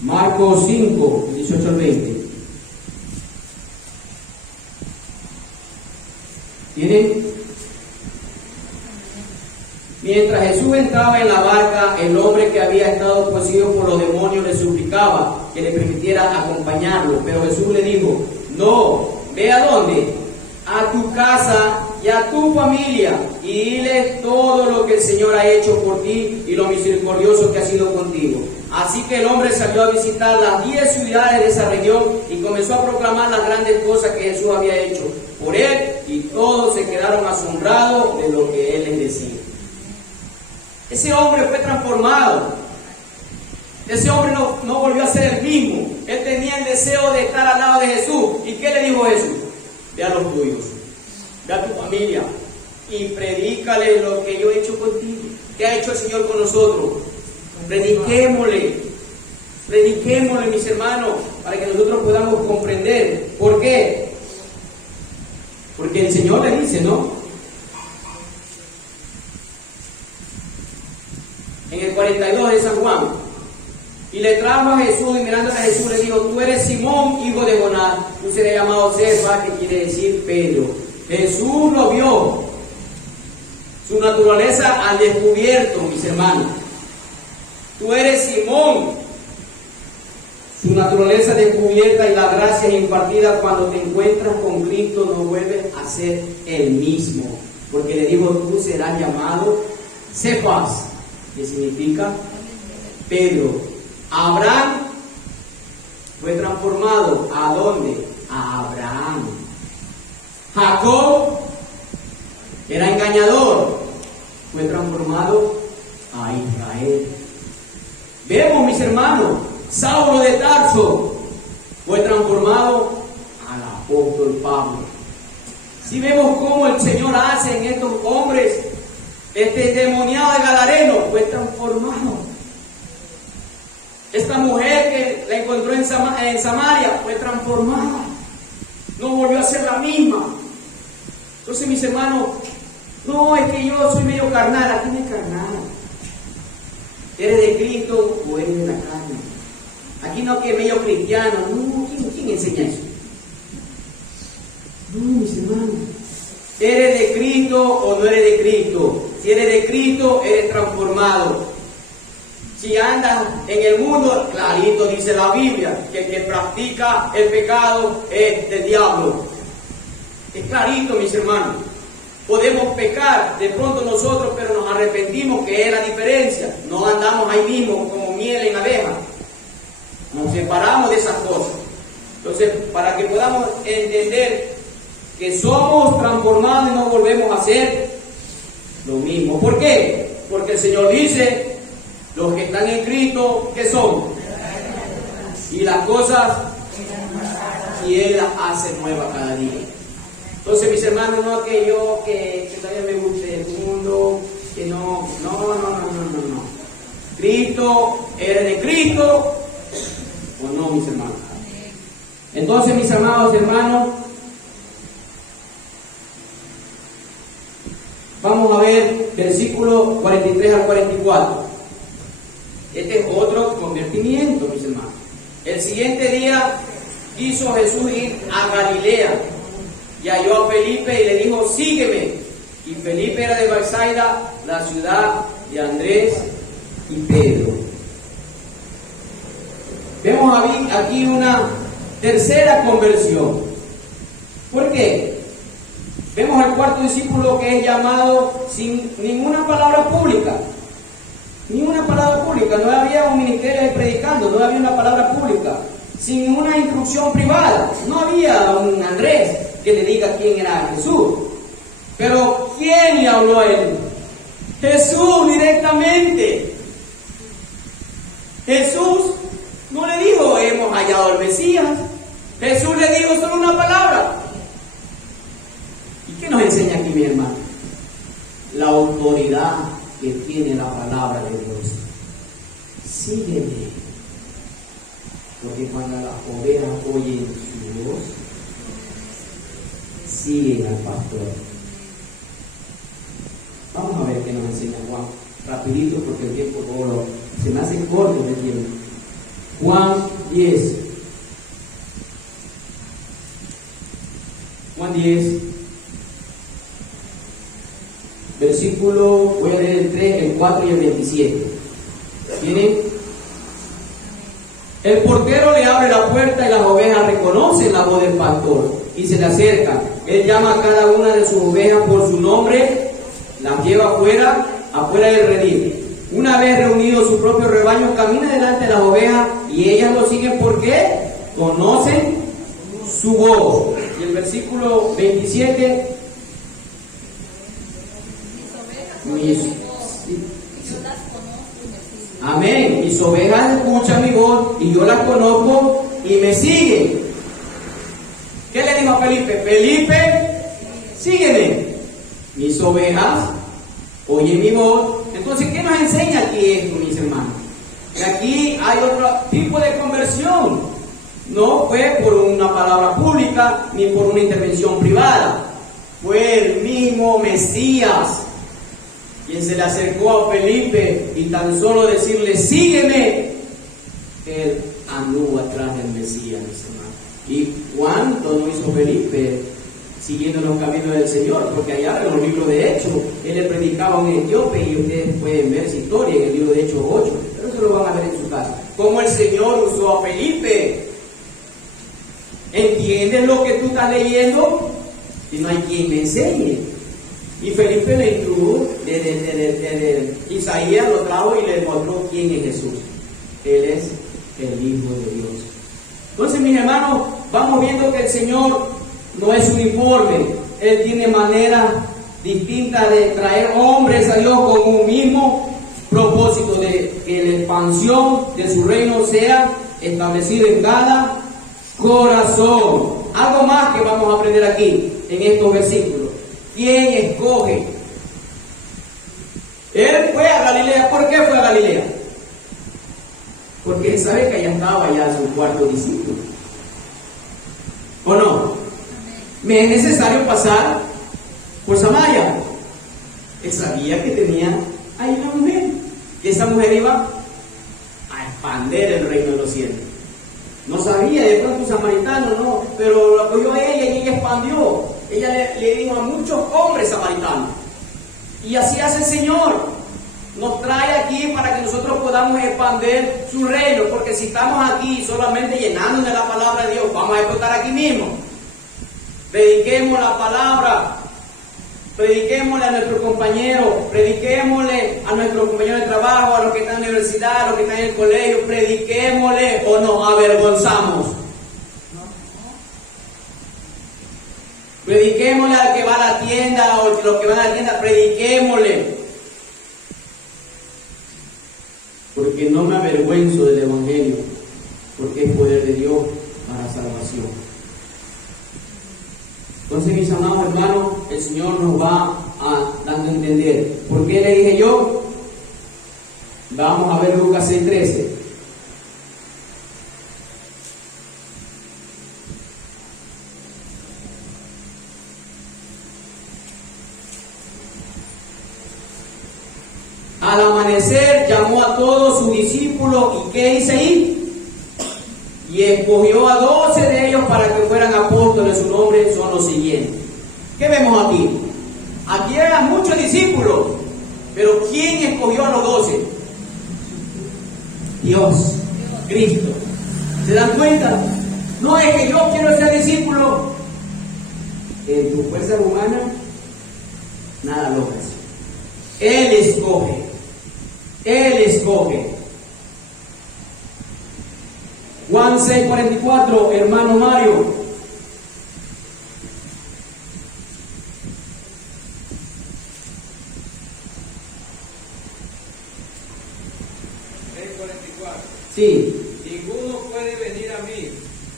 Marcos 5, 18 al 20. ¿Tienen? Mientras Jesús entraba en la barca, el hombre que había estado poseído por los demonios le suplicaba que le permitiera acompañarlo. Pero Jesús le dijo, no, ve a dónde, a tu casa y a tu familia, y dile todo lo que el Señor ha hecho por ti y lo misericordioso que ha sido contigo. Así que el hombre salió a visitar las 10 ciudades de esa región y comenzó a proclamar las grandes cosas que Jesús había hecho por él, y todos se quedaron asombrados de lo que él les decía. Ese hombre fue transformado. Ese hombre no volvió a ser el mismo. Él tenía el deseo de estar al lado de Jesús. ¿Y qué le dijo Jesús? Ve a los tuyos, ve a tu familia y predícale lo que yo he hecho contigo. ¿Qué ha hecho el Señor con nosotros? Prediquémosle, mis hermanos, para que nosotros podamos comprender. ¿Por qué? Porque el Señor le dice, ¿no? En el 42 de San Juan, y le trajo a Jesús, y mirándole a Jesús le dijo: tú eres Simón, hijo de Jonás, tú serás llamado Cefas, que quiere decir Pedro. Jesús lo vio, su naturaleza al descubierto, mis hermanos. Tú eres Simón, su naturaleza descubierta, y la gracia impartida cuando te encuentras con Cristo no vuelve a ser el mismo, porque le dijo: tú serás llamado Cefas, que significa Pedro. Abraham fue transformado, ¿a dónde? A Abraham. Jacob era engañador, fue transformado a Israel. Vemos, mis hermanos, Saulo de Tarso fue transformado al apóstol Pablo. Si vemos cómo el Señor hace en estos hombres, este endemoniado de Gadareno fue transformado. Esta mujer que la encontró en Samaria fue transformada, no volvió a ser la misma. Entonces, mis hermanos, no es que yo soy medio carnal. Aquí no es carnal. ¿Eres de Cristo o eres de la carne? Aquí no que medio cristiano. No, ¿quién enseña eso? No, mis hermanos. ¿Eres de Cristo o no eres de Cristo? Si eres de Cristo, eres transformado. Si andas en el mundo, clarito dice la Biblia, que el que practica el pecado es del diablo. Es clarito, mis hermanos. Podemos pecar de pronto nosotros, pero nos arrepentimos, que es la diferencia. No andamos ahí mismo como miel en abeja. Nos separamos de esas cosas. Entonces, para que podamos entender que somos transformados y no volvemos a hacer lo mismo. ¿Por qué? Porque el Señor dice: los que están en Cristo, ¿qué son? Y las cosas, y Él las hace nuevas cada día. Entonces, mis hermanos, no que yo, que todavía me guste el mundo, que no. Cristo, ¿eres de Cristo o no, mis hermanos? Entonces, mis amados hermanos, vamos a ver versículos 43 al 44. Este es otro convertimiento, mis hermanos. El siguiente día quiso Jesús ir a Galilea y halló a Felipe y le dijo: sígueme. Y Felipe era de Bethsaida, la ciudad de Andrés y Pedro. Vemos aquí una tercera conversión. ¿Por qué? Vemos al cuarto discípulo que es llamado sin ninguna palabra pública. Ninguna palabra pública, no había un ministerio de predicando, no había una palabra pública, sin una instrucción privada, no había un Andrés que le diga quién era Jesús. Pero ¿quién le habló a él? Jesús directamente. Jesús no le dijo: hemos hallado al Mesías. Jesús le dijo solo una palabra. ¿Y qué nos enseña aquí, mi hermano? La autoridad que tiene la palabra de Dios. Sígueme. Porque cuando las ovejas oyen su voz, siguen al pastor. Vamos a ver qué nos enseña Juan. Rapidito, porque el tiempo se me hace corto el tiempo. Juan 10. Juan 10. Versículo, voy a leer el 3, el 4 y el 27. ¿Tienen? El portero le abre la puerta y las ovejas reconocen la voz del pastor y se le acercan. Él llama a cada una de sus ovejas por su nombre, las lleva afuera del redil. Una vez reunido su propio rebaño, camina delante de las ovejas y ellas lo siguen porque conocen su voz. Y el versículo 27. Mis ovejas oyen mi voz, y yo las conozco y me siguen. Amén. Mis ovejas escuchan mi voz y yo las conozco y me siguen. ¿Qué le dijo a Felipe? Felipe, sígueme. Mis ovejas oyen mi voz. Entonces, ¿qué nos enseña aquí esto, mis hermanos? Que aquí hay otro tipo de conversión. No fue por una palabra pública ni por una intervención privada. Fue el mismo Mesías quien se le acercó a Felipe y tan solo decirle, sígueme, él anduvo atrás del Mesías, mis hermanos. ¿Y cuánto no hizo Felipe siguiendo los caminos del Señor? Porque allá en los libros de Hechos, él le predicaba a un etíope y ustedes pueden ver esa historia en el libro de Hechos 8, pero eso lo van a ver en su casa. Cómo el Señor usó a Felipe. ¿Entiendes lo que tú estás leyendo? Y no hay quien me enseñe. Y Felipe le introdujo desde Isaías, lo trajo y le mostró quién es Jesús. Él es el Hijo de Dios. Entonces, mis hermanos, vamos viendo que el Señor no es uniforme. Él tiene maneras distintas de traer hombres a Dios con un mismo propósito de que la expansión de su reino sea establecida en cada corazón. Algo más que vamos a aprender aquí en estos versículos. ¿Quién escoge? Él fue a Galilea. ¿Por qué fue a Galilea? Porque él sabe que allá estaba ya su cuarto discípulo. ¿O no? Me es necesario pasar por Samaria. Él sabía que tenía ahí una mujer. Y esa mujer iba a expandir el reino de los cielos. No sabía de pronto samaritano, no, pero lo acogió a ella y ella expandió. Ella le dijo a muchos hombres samaritanos. Y así hace el Señor. Nos trae aquí para que nosotros podamos expandir su reino. Porque si estamos aquí solamente llenándonos de la palabra de Dios, vamos a explotar aquí mismo. Prediquemos la palabra. Prediquémosle a nuestros compañeros, prediquémosle a nuestros compañeros de trabajo, a los que están en la universidad, a los que están en el colegio, prediquémosle o nos avergonzamos. Prediquémosle al que va a la tienda o los que van a la tienda, prediquémosle. Porque no me avergüenzo del Evangelio, porque es poder de Dios para salvación. Entonces, mis amados hermanos, el Señor nos va dando a entender. ¿Por qué le dije yo? Vamos a ver Lucas 6:13. Al amanecer llamó a todos sus discípulos y ¿qué dice ahí? Y escogió a 12 de ellos para que fueran apóstoles. Su nombre son los siguientes. ¿Qué vemos aquí? Aquí eran muchos discípulos, pero ¿quién escogió a los 12? Dios, Cristo. ¿Se dan cuenta? No es que yo quiero ser discípulo. En tu fuerza humana, nada logras. Él escoge. Él escoge. Juan 6:44, hermano Mario. Sí. Ninguno puede venir a mí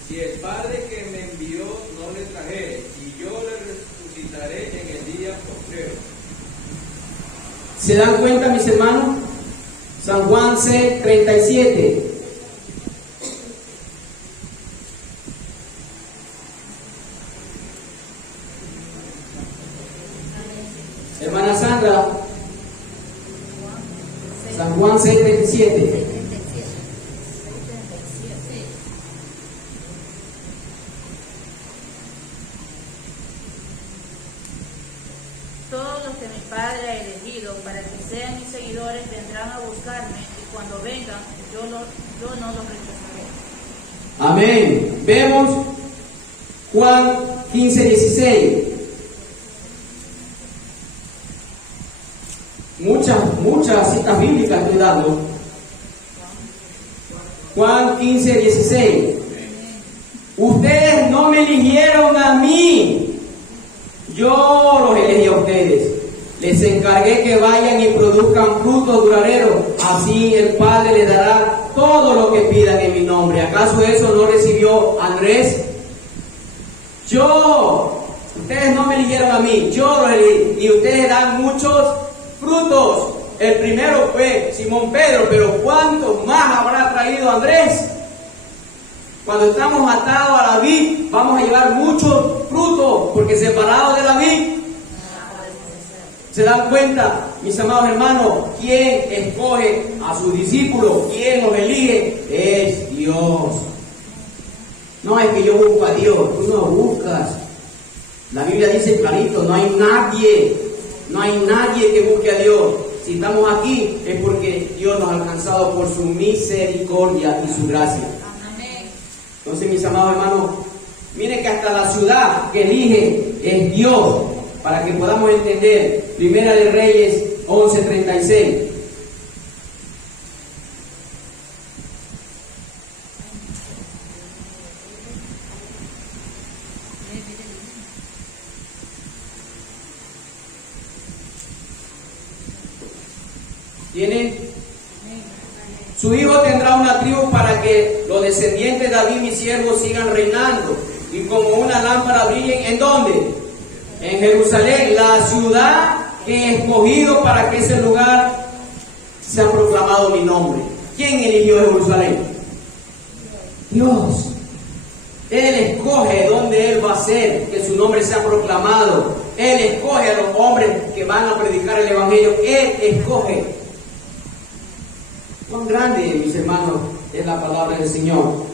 si el Padre que me envió no le trajere, y yo le resucitaré en el día postrero. ¿Se dan cuenta, mis hermanos? San Juan 6:37. Hermana Sandra, San Juan 6:37. Todos los que mi Padre ha elegido para que sean mis seguidores vendrán a buscarme y cuando vengan yo no los rechazaré. Amén. Vemos Juan 15, 16. Muchas citas bíblicas estoy dando. Juan 15, 16. Ustedes no me eligieron a mí, yo los elegí a ustedes. Les encargué que vayan y produzcan frutos duraderos. Así el Padre les dará todo lo que pidan en mi nombre. ¿Acaso eso no recibió Andrés? Ustedes no me eligieron a mí, yo los elegí. Y ustedes dan muchos frutos. El primero fue Simón Pedro, pero ¿cuántos más habrá traído Andrés? Cuando estamos atados a la vid, vamos a llevar muchos frutos, porque separados de la vid, ¿se dan cuenta, mis amados hermanos? ¿Quién escoge a sus discípulos? ¿Quién los elige? Es Dios. No es que yo busco a Dios, tú no buscas. La Biblia dice clarito, no hay nadie que busque a Dios. Si estamos aquí es porque Dios nos ha alcanzado por su misericordia y su gracia. Entonces, mis amados hermanos, miren que hasta la ciudad que elige es Dios, para que podamos entender. Primera de Reyes 11:36. ¿Tienen? Su hijo tendrá una tribu para que los descendientes de David, mis siervos, sigan reinando. Y como una lámpara brillen, ¿en dónde? En Jerusalén, la ciudad que he escogido para que ese lugar sea proclamado mi nombre. ¿Quién eligió Jerusalén? Dios. Él escoge dónde Él va a hacer que su nombre sea proclamado. Él escoge a los hombres que van a predicar el Evangelio. Él escoge. Cuán grande, mis hermanos, es la palabra del Señor.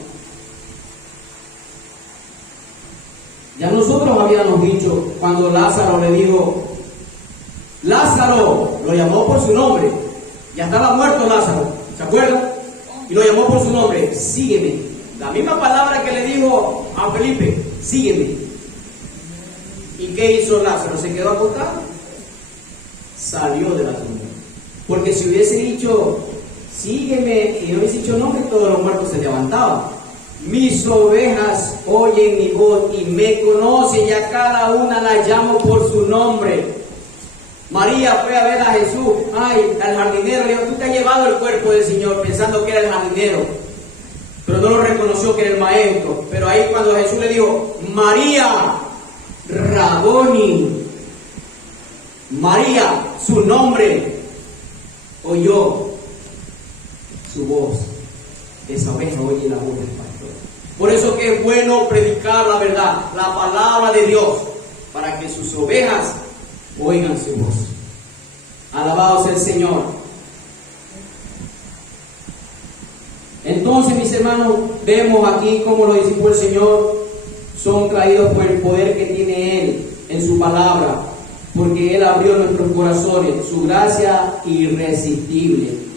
Ya nosotros habíamos dicho, cuando Lázaro le dijo, Lázaro, lo llamó por su nombre. Ya estaba muerto Lázaro, ¿se acuerdan? Y lo llamó por su nombre, sígueme. La misma palabra que le dijo a Felipe, sígueme. ¿Y qué hizo Lázaro? ¿Se quedó acostado? Salió de la tumba. Porque si hubiese dicho, sígueme, y no hubiese dicho nombre, todos los muertos se levantaban. Mis ovejas oyen mi voz y me conocen, y a cada una la llamo por su nombre. María fue a ver a Jesús, al jardinero, le dijo, tú te has llevado el cuerpo del Señor, pensando que era el jardinero, pero no lo reconoció que era el maestro. Pero ahí cuando Jesús le dijo, María, Raboni, María, su nombre, oyó su voz. Esa oveja oye la voz del pastor. Por eso que es bueno predicar la verdad, la palabra de Dios, para que sus ovejas oigan su voz. Alabado sea el Señor. Entonces, mis hermanos, vemos aquí cómo los discípulos del Señor son traídos por el poder que tiene Él en su palabra, porque Él abrió nuestros corazones, su gracia irresistible.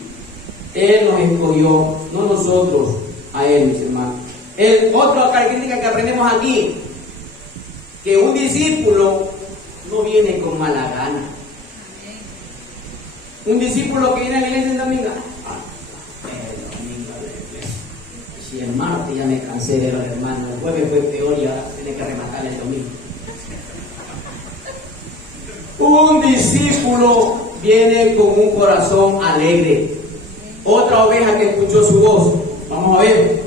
Él nos escogió, no nosotros a Él, mis hermanos. Otra característica que aprendemos aquí, que un discípulo no viene con mala gana. Un discípulo que viene a la iglesia el domingo, el domingo a la iglesia. Si el martes ya me cansé de los hermanos, el jueves fue peor y ahora tiene que rematar el domingo. Un discípulo viene con un corazón alegre. Otra oveja que escuchó su voz. Vamos a ver.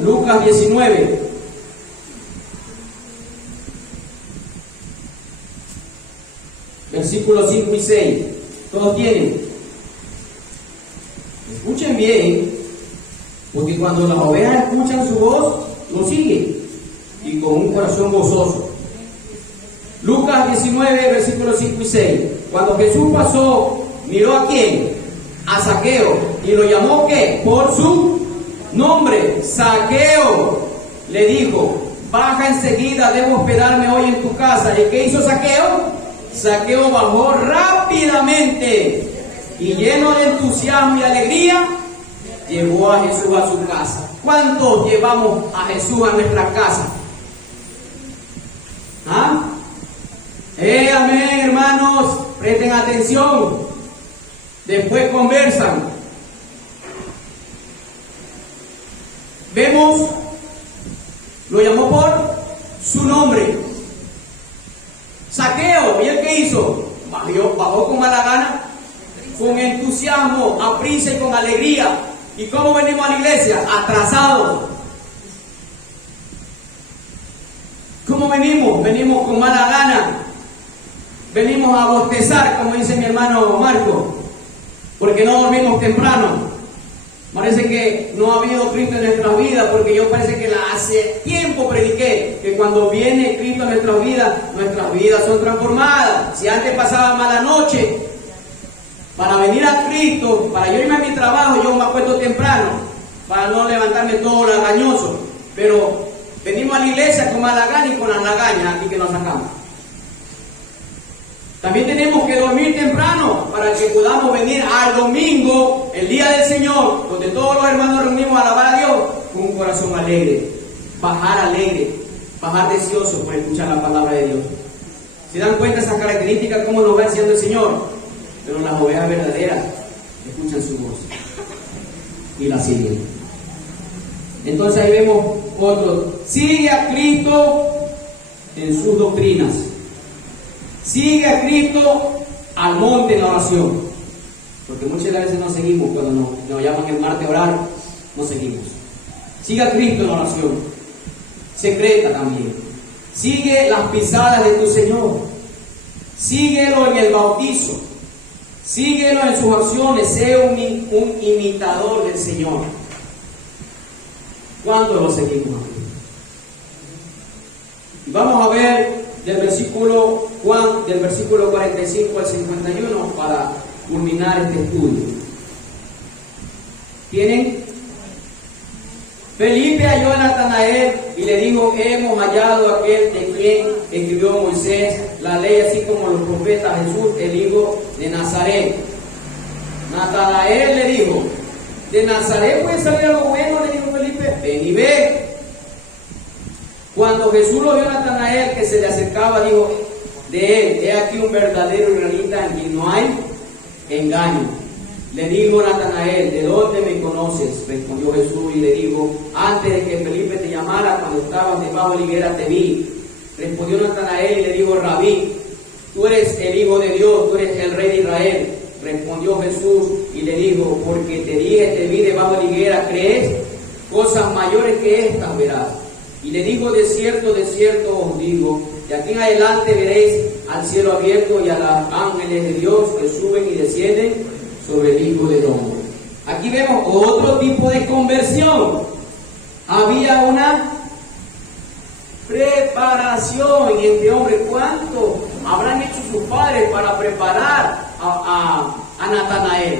Lucas 19. Versículos 5 y 6. ¿Todos tienen? Escuchen bien, porque cuando las ovejas escuchan su voz, lo siguen, y con un corazón gozoso. Lucas 19, versículos 5 y 6. Cuando Jesús pasó, miró a quién, a Zaqueo, y lo llamó ¿qué? Por su nombre. Zaqueo, le dijo, baja enseguida, debo hospedarme hoy en tu casa. ¿Y qué hizo Zaqueo? Zaqueo bajó rápidamente y lleno de entusiasmo y alegría, llevó a Jesús a su casa. ¿Cuántos llevamos a Jesús a nuestra casa? ¿Ah? Amén, hermanos, presten atención. Después conversan. Vemos, lo llamó por su nombre. Zaqueo, ¿y él qué hizo? Bajó con mala gana, con entusiasmo, a prisa y con alegría. ¿Y cómo venimos a la iglesia? Atrasados. ¿Cómo venimos? Venimos con mala gana. Venimos a bostezar, como dice mi hermano Marco, porque no dormimos temprano. Parece que no ha habido Cristo en nuestras vidas, porque yo parece que hace tiempo prediqué que cuando viene Cristo en nuestras vidas son transformadas. Si antes pasaba mala noche, para venir a Cristo, para yo irme a mi trabajo, yo me acuesto temprano, para no levantarme todo lagañoso. Pero venimos a la iglesia con mala gana y con las lagañas aquí que nos sacamos. También tenemos que dormir temprano para que podamos venir al domingo, el día del Señor, donde todos los hermanos reunimos a alabar a Dios con un corazón alegre, bajar deseoso por escuchar la palabra de Dios. ¿Se dan cuenta esas características cómo nos va enseñando el Señor? Pero las ovejas verdaderas escuchan su voz y la siguen. Entonces ahí vemos otro. Sigue a Cristo en sus doctrinas. Sigue a Cristo al monte en la oración. Porque muchas veces no seguimos. Cuando nos llaman el martes a orar, no seguimos. Sigue a Cristo en la oración. Secreta también. Sigue las pisadas de tu Señor. Síguelo en el bautizo. Síguelo en sus acciones. Sé un imitador del Señor. ¿Cuándo lo seguimos aquí? Y vamos a ver del versículo 45 al 51 para culminar este estudio. ¿Tienen? Felipe halló a Natanael y le dijo: hemos hallado a aquel de quien escribió Moisés la ley, así como los profetas, Jesús, el hijo de Nazaret. Natanael le dijo: ¿de Nazaret puede salir algo bueno? Le dijo Felipe: ven y ve. Cuando Jesús lo vio a Natanael que se le acercaba, dijo de él: he aquí un verdadero israelita en quien no hay engaño. Le dijo Natanael: ¿de dónde me conoces? Respondió Jesús y le dijo: antes de que Felipe te llamara, cuando estabas debajo de la higuera te vi. Respondió Natanael y le dijo: Rabí, tú eres el Hijo de Dios, tú eres el Rey de Israel. Respondió Jesús y le dijo: porque te dije, te vi debajo de la higuera, ¿crees? Cosas mayores que estas verás. Y le dijo: de cierto os digo, de aquí en adelante veréis al cielo abierto y a los ángeles de Dios que suben y descienden sobre el Hijo del Hombre. Aquí vemos otro tipo de conversión. Había una preparación en este hombre. ¿Cuánto habrán hecho sus padres para preparar a Natanael?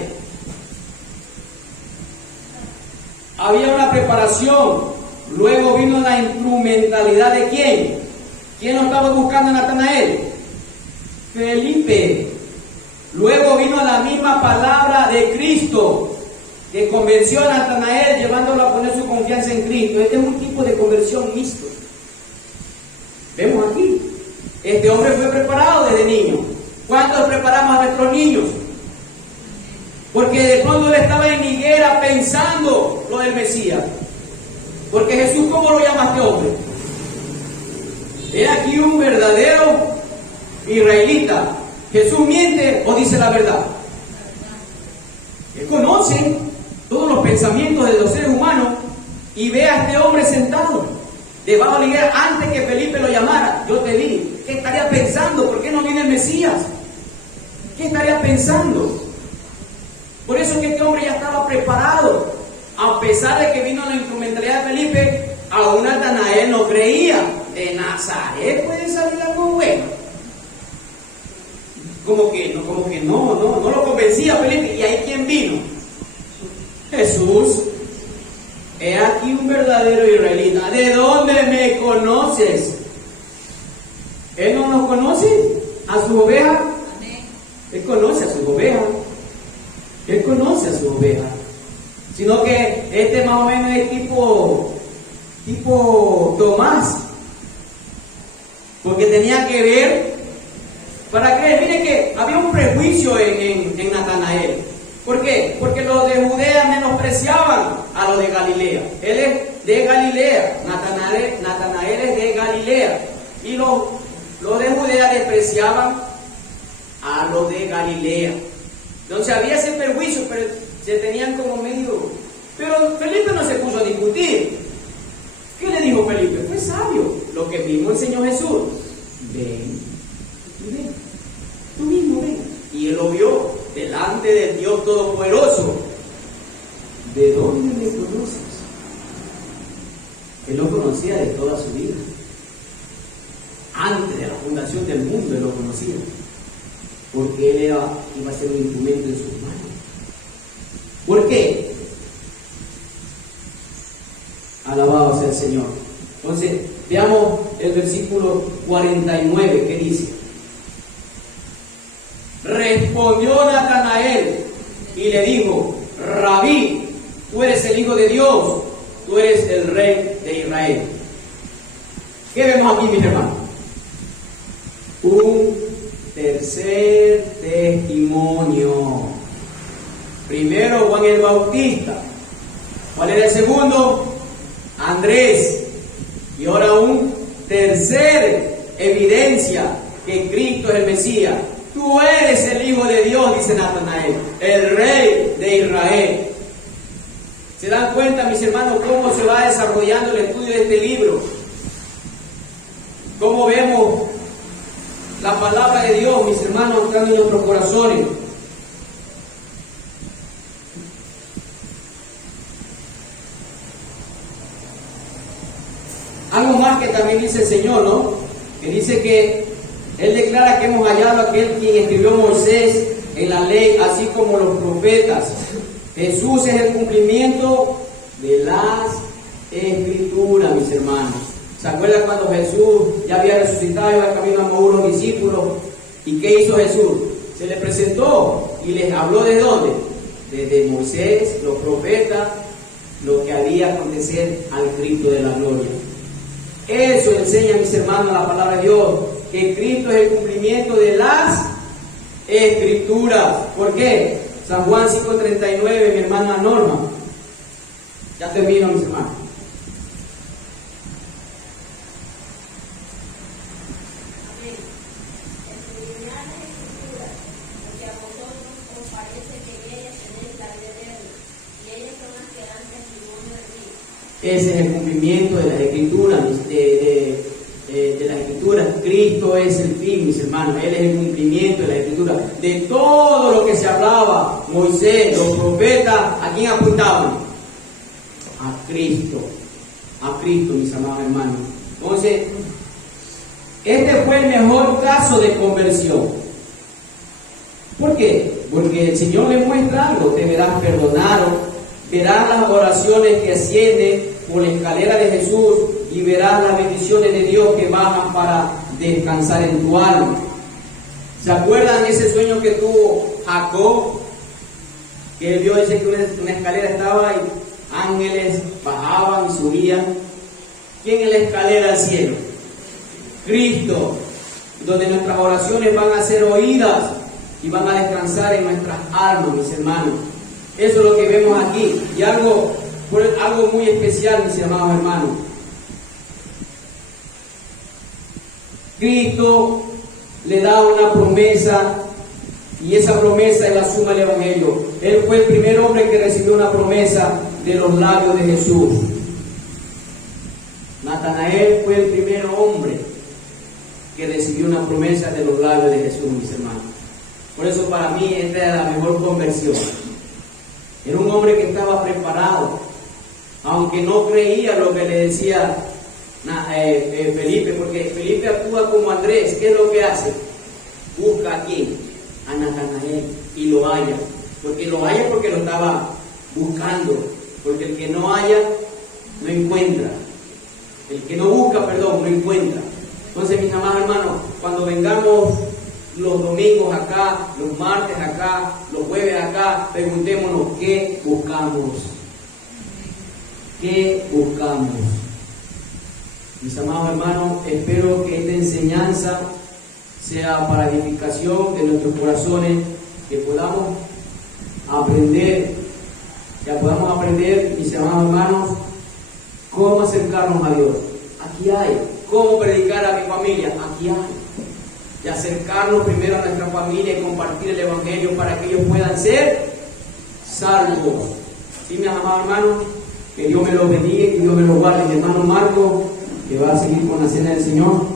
Había una preparación. Luego vino la instrumentalidad de ¿quién? ¿Quién lo estaba buscando a Natanael? Felipe. Luego vino la misma palabra de Cristo, que convenció a Natanael, llevándolo a poner su confianza en Cristo. Este es un tipo de conversión mixto. Vemos aquí. Este hombre fue preparado desde niño. ¿Cuántos preparamos a nuestros niños? Porque de pronto él estaba en higuera pensando lo del Mesías. Porque Jesús, ¿cómo lo llama a este hombre? He aquí un verdadero israelita. ¿Jesús miente o dice la verdad? Él conoce todos los pensamientos de los seres humanos y ve a este hombre sentado debajo de la higuera antes que Felipe lo llamara. Yo te vi. ¿Qué estaría pensando? ¿Por qué no viene el Mesías? ¿Qué estaría pensando? Por eso es que este hombre ya estaba preparado. A pesar de que vino la instrumentalidad de Felipe, aún Natanael no creía. De Nazaret puede salir algo bueno. Como que no lo convencía Felipe. ¿Y ahí quién vino? Jesús. He aquí un verdadero israelita. ¿De dónde me conoces? ¿Él no nos conoce? ¿A sus ovejas? Él conoce a sus ovejas. Él conoce a sus ovejas. sino que este más o menos es tipo Tomás, porque tenía que ver para creer. Miren que había un prejuicio en Natanael. ¿Por qué? Porque los de Judea menospreciaban a los de Galilea. Él es de Galilea, Natanael es de Galilea, y los de Judea despreciaban a los de Galilea. Entonces había ese prejuicio, pero se tenían como medio. Pero Felipe no se puso a discutir. ¿Qué le dijo Felipe? Fue sabio, lo que mismo enseñó Jesús. Ven, tú mismo ven. Y él lo vio delante del Dios Todopoderoso. ¿De dónde me conoces? Él lo conocía de toda su vida. Antes de la fundación del mundo él lo conocía. Porque él iba a ser un instrumento en sus manos. ¿Por qué? Alabado sea el Señor. Entonces, veamos el versículo 49, que dice: respondió Natanael y le dijo: Rabí, tú eres el Hijo de Dios, tú eres el Rey de Israel. ¿Qué vemos aquí, mis hermanos? Un tercer testimonio. Primero Juan el Bautista. ¿Cuál era el segundo? Andrés. Y ahora un tercer evidencia que Cristo es el Mesías. Tú eres el Hijo de Dios, dice Natanael, el Rey de Israel. ¿Se dan cuenta, mis hermanos, cómo se va desarrollando el estudio de este libro? Cómo vemos la palabra de Dios, mis hermanos, entrando en nuestros corazones. Algo más que también dice el Señor, ¿no? Que dice que Él declara que hemos hallado a aquel quien escribió Moisés en la ley, así como los profetas. Jesús es el cumplimiento de las Escrituras, mis hermanos. ¿Se acuerdan cuando Jesús ya había resucitado, iba camino a Maús los discípulos? ¿Y qué hizo Jesús? Se les presentó y les habló ¿de dónde? Desde Moisés, los profetas, lo que había acontecer al Cristo de la gloria. Eso enseña, mis hermanos, la palabra de Dios, que Cristo es el cumplimiento de las Escrituras. ¿Por qué? San Juan 5:39, mi hermana Norma. Ya termino, mis hermanos. Ese es el cumplimiento de las Escrituras, de las Escrituras. Cristo es el fin, mis hermanos. Él es el cumplimiento de las Escrituras. De todo lo que se hablaba, Moisés, los profetas, ¿a quién apuntaban? A Cristo. A Cristo, mis amados hermanos. Entonces, este fue el mejor caso de conversión. ¿Por qué? Porque el Señor le muestra algo. Te verás perdonado. Verás las oraciones que ascienden por la escalera de Jesús y verás las bendiciones de Dios que bajan para descansar en tu alma. ¿Se acuerdan ese sueño que tuvo Jacob? Que él vio, dice que una escalera estaba y ángeles bajaban y subían. ¿Quién es la escalera al cielo? Cristo, donde nuestras oraciones van a ser oídas y van a descansar en nuestras almas, mis hermanos. Eso es lo que vemos aquí. Y algo muy especial, mis amados hermanos. Cristo le da una promesa, y esa promesa es la suma del Evangelio. Él fue el primer hombre que recibió una promesa de los labios de Jesús. Natanael fue el primer hombre que recibió una promesa de los labios de Jesús, mis hermanos. Por eso para mí esta era la mejor conversión. Era un hombre que estaba preparado, aunque no creía lo que le decía Felipe, porque Felipe actúa como Andrés. ¿Qué es lo que hace? Busca a quién, a Natanael, y lo halla. Porque lo halla porque lo estaba buscando, porque el que no halla, no encuentra. El que no busca, perdón, no encuentra. Entonces, mis amados hermanos, cuando vengamos los domingos acá, los martes acá, los jueves acá, preguntémonos qué buscamos. ¿Qué buscamos? Mis amados hermanos, espero que esta enseñanza sea para edificación de nuestros corazones, que podamos aprender, mis amados hermanos, cómo acercarnos a Dios. Aquí hay. Cómo predicar a mi familia. Aquí hay. Y acercarnos primero a nuestra familia y compartir el Evangelio para que ellos puedan ser salvos. ¿Sí, mis amados hermanos? Que Dios me los bendiga y que Dios me los guarde. Mi hermano Marco, que va a seguir con la cena del Señor.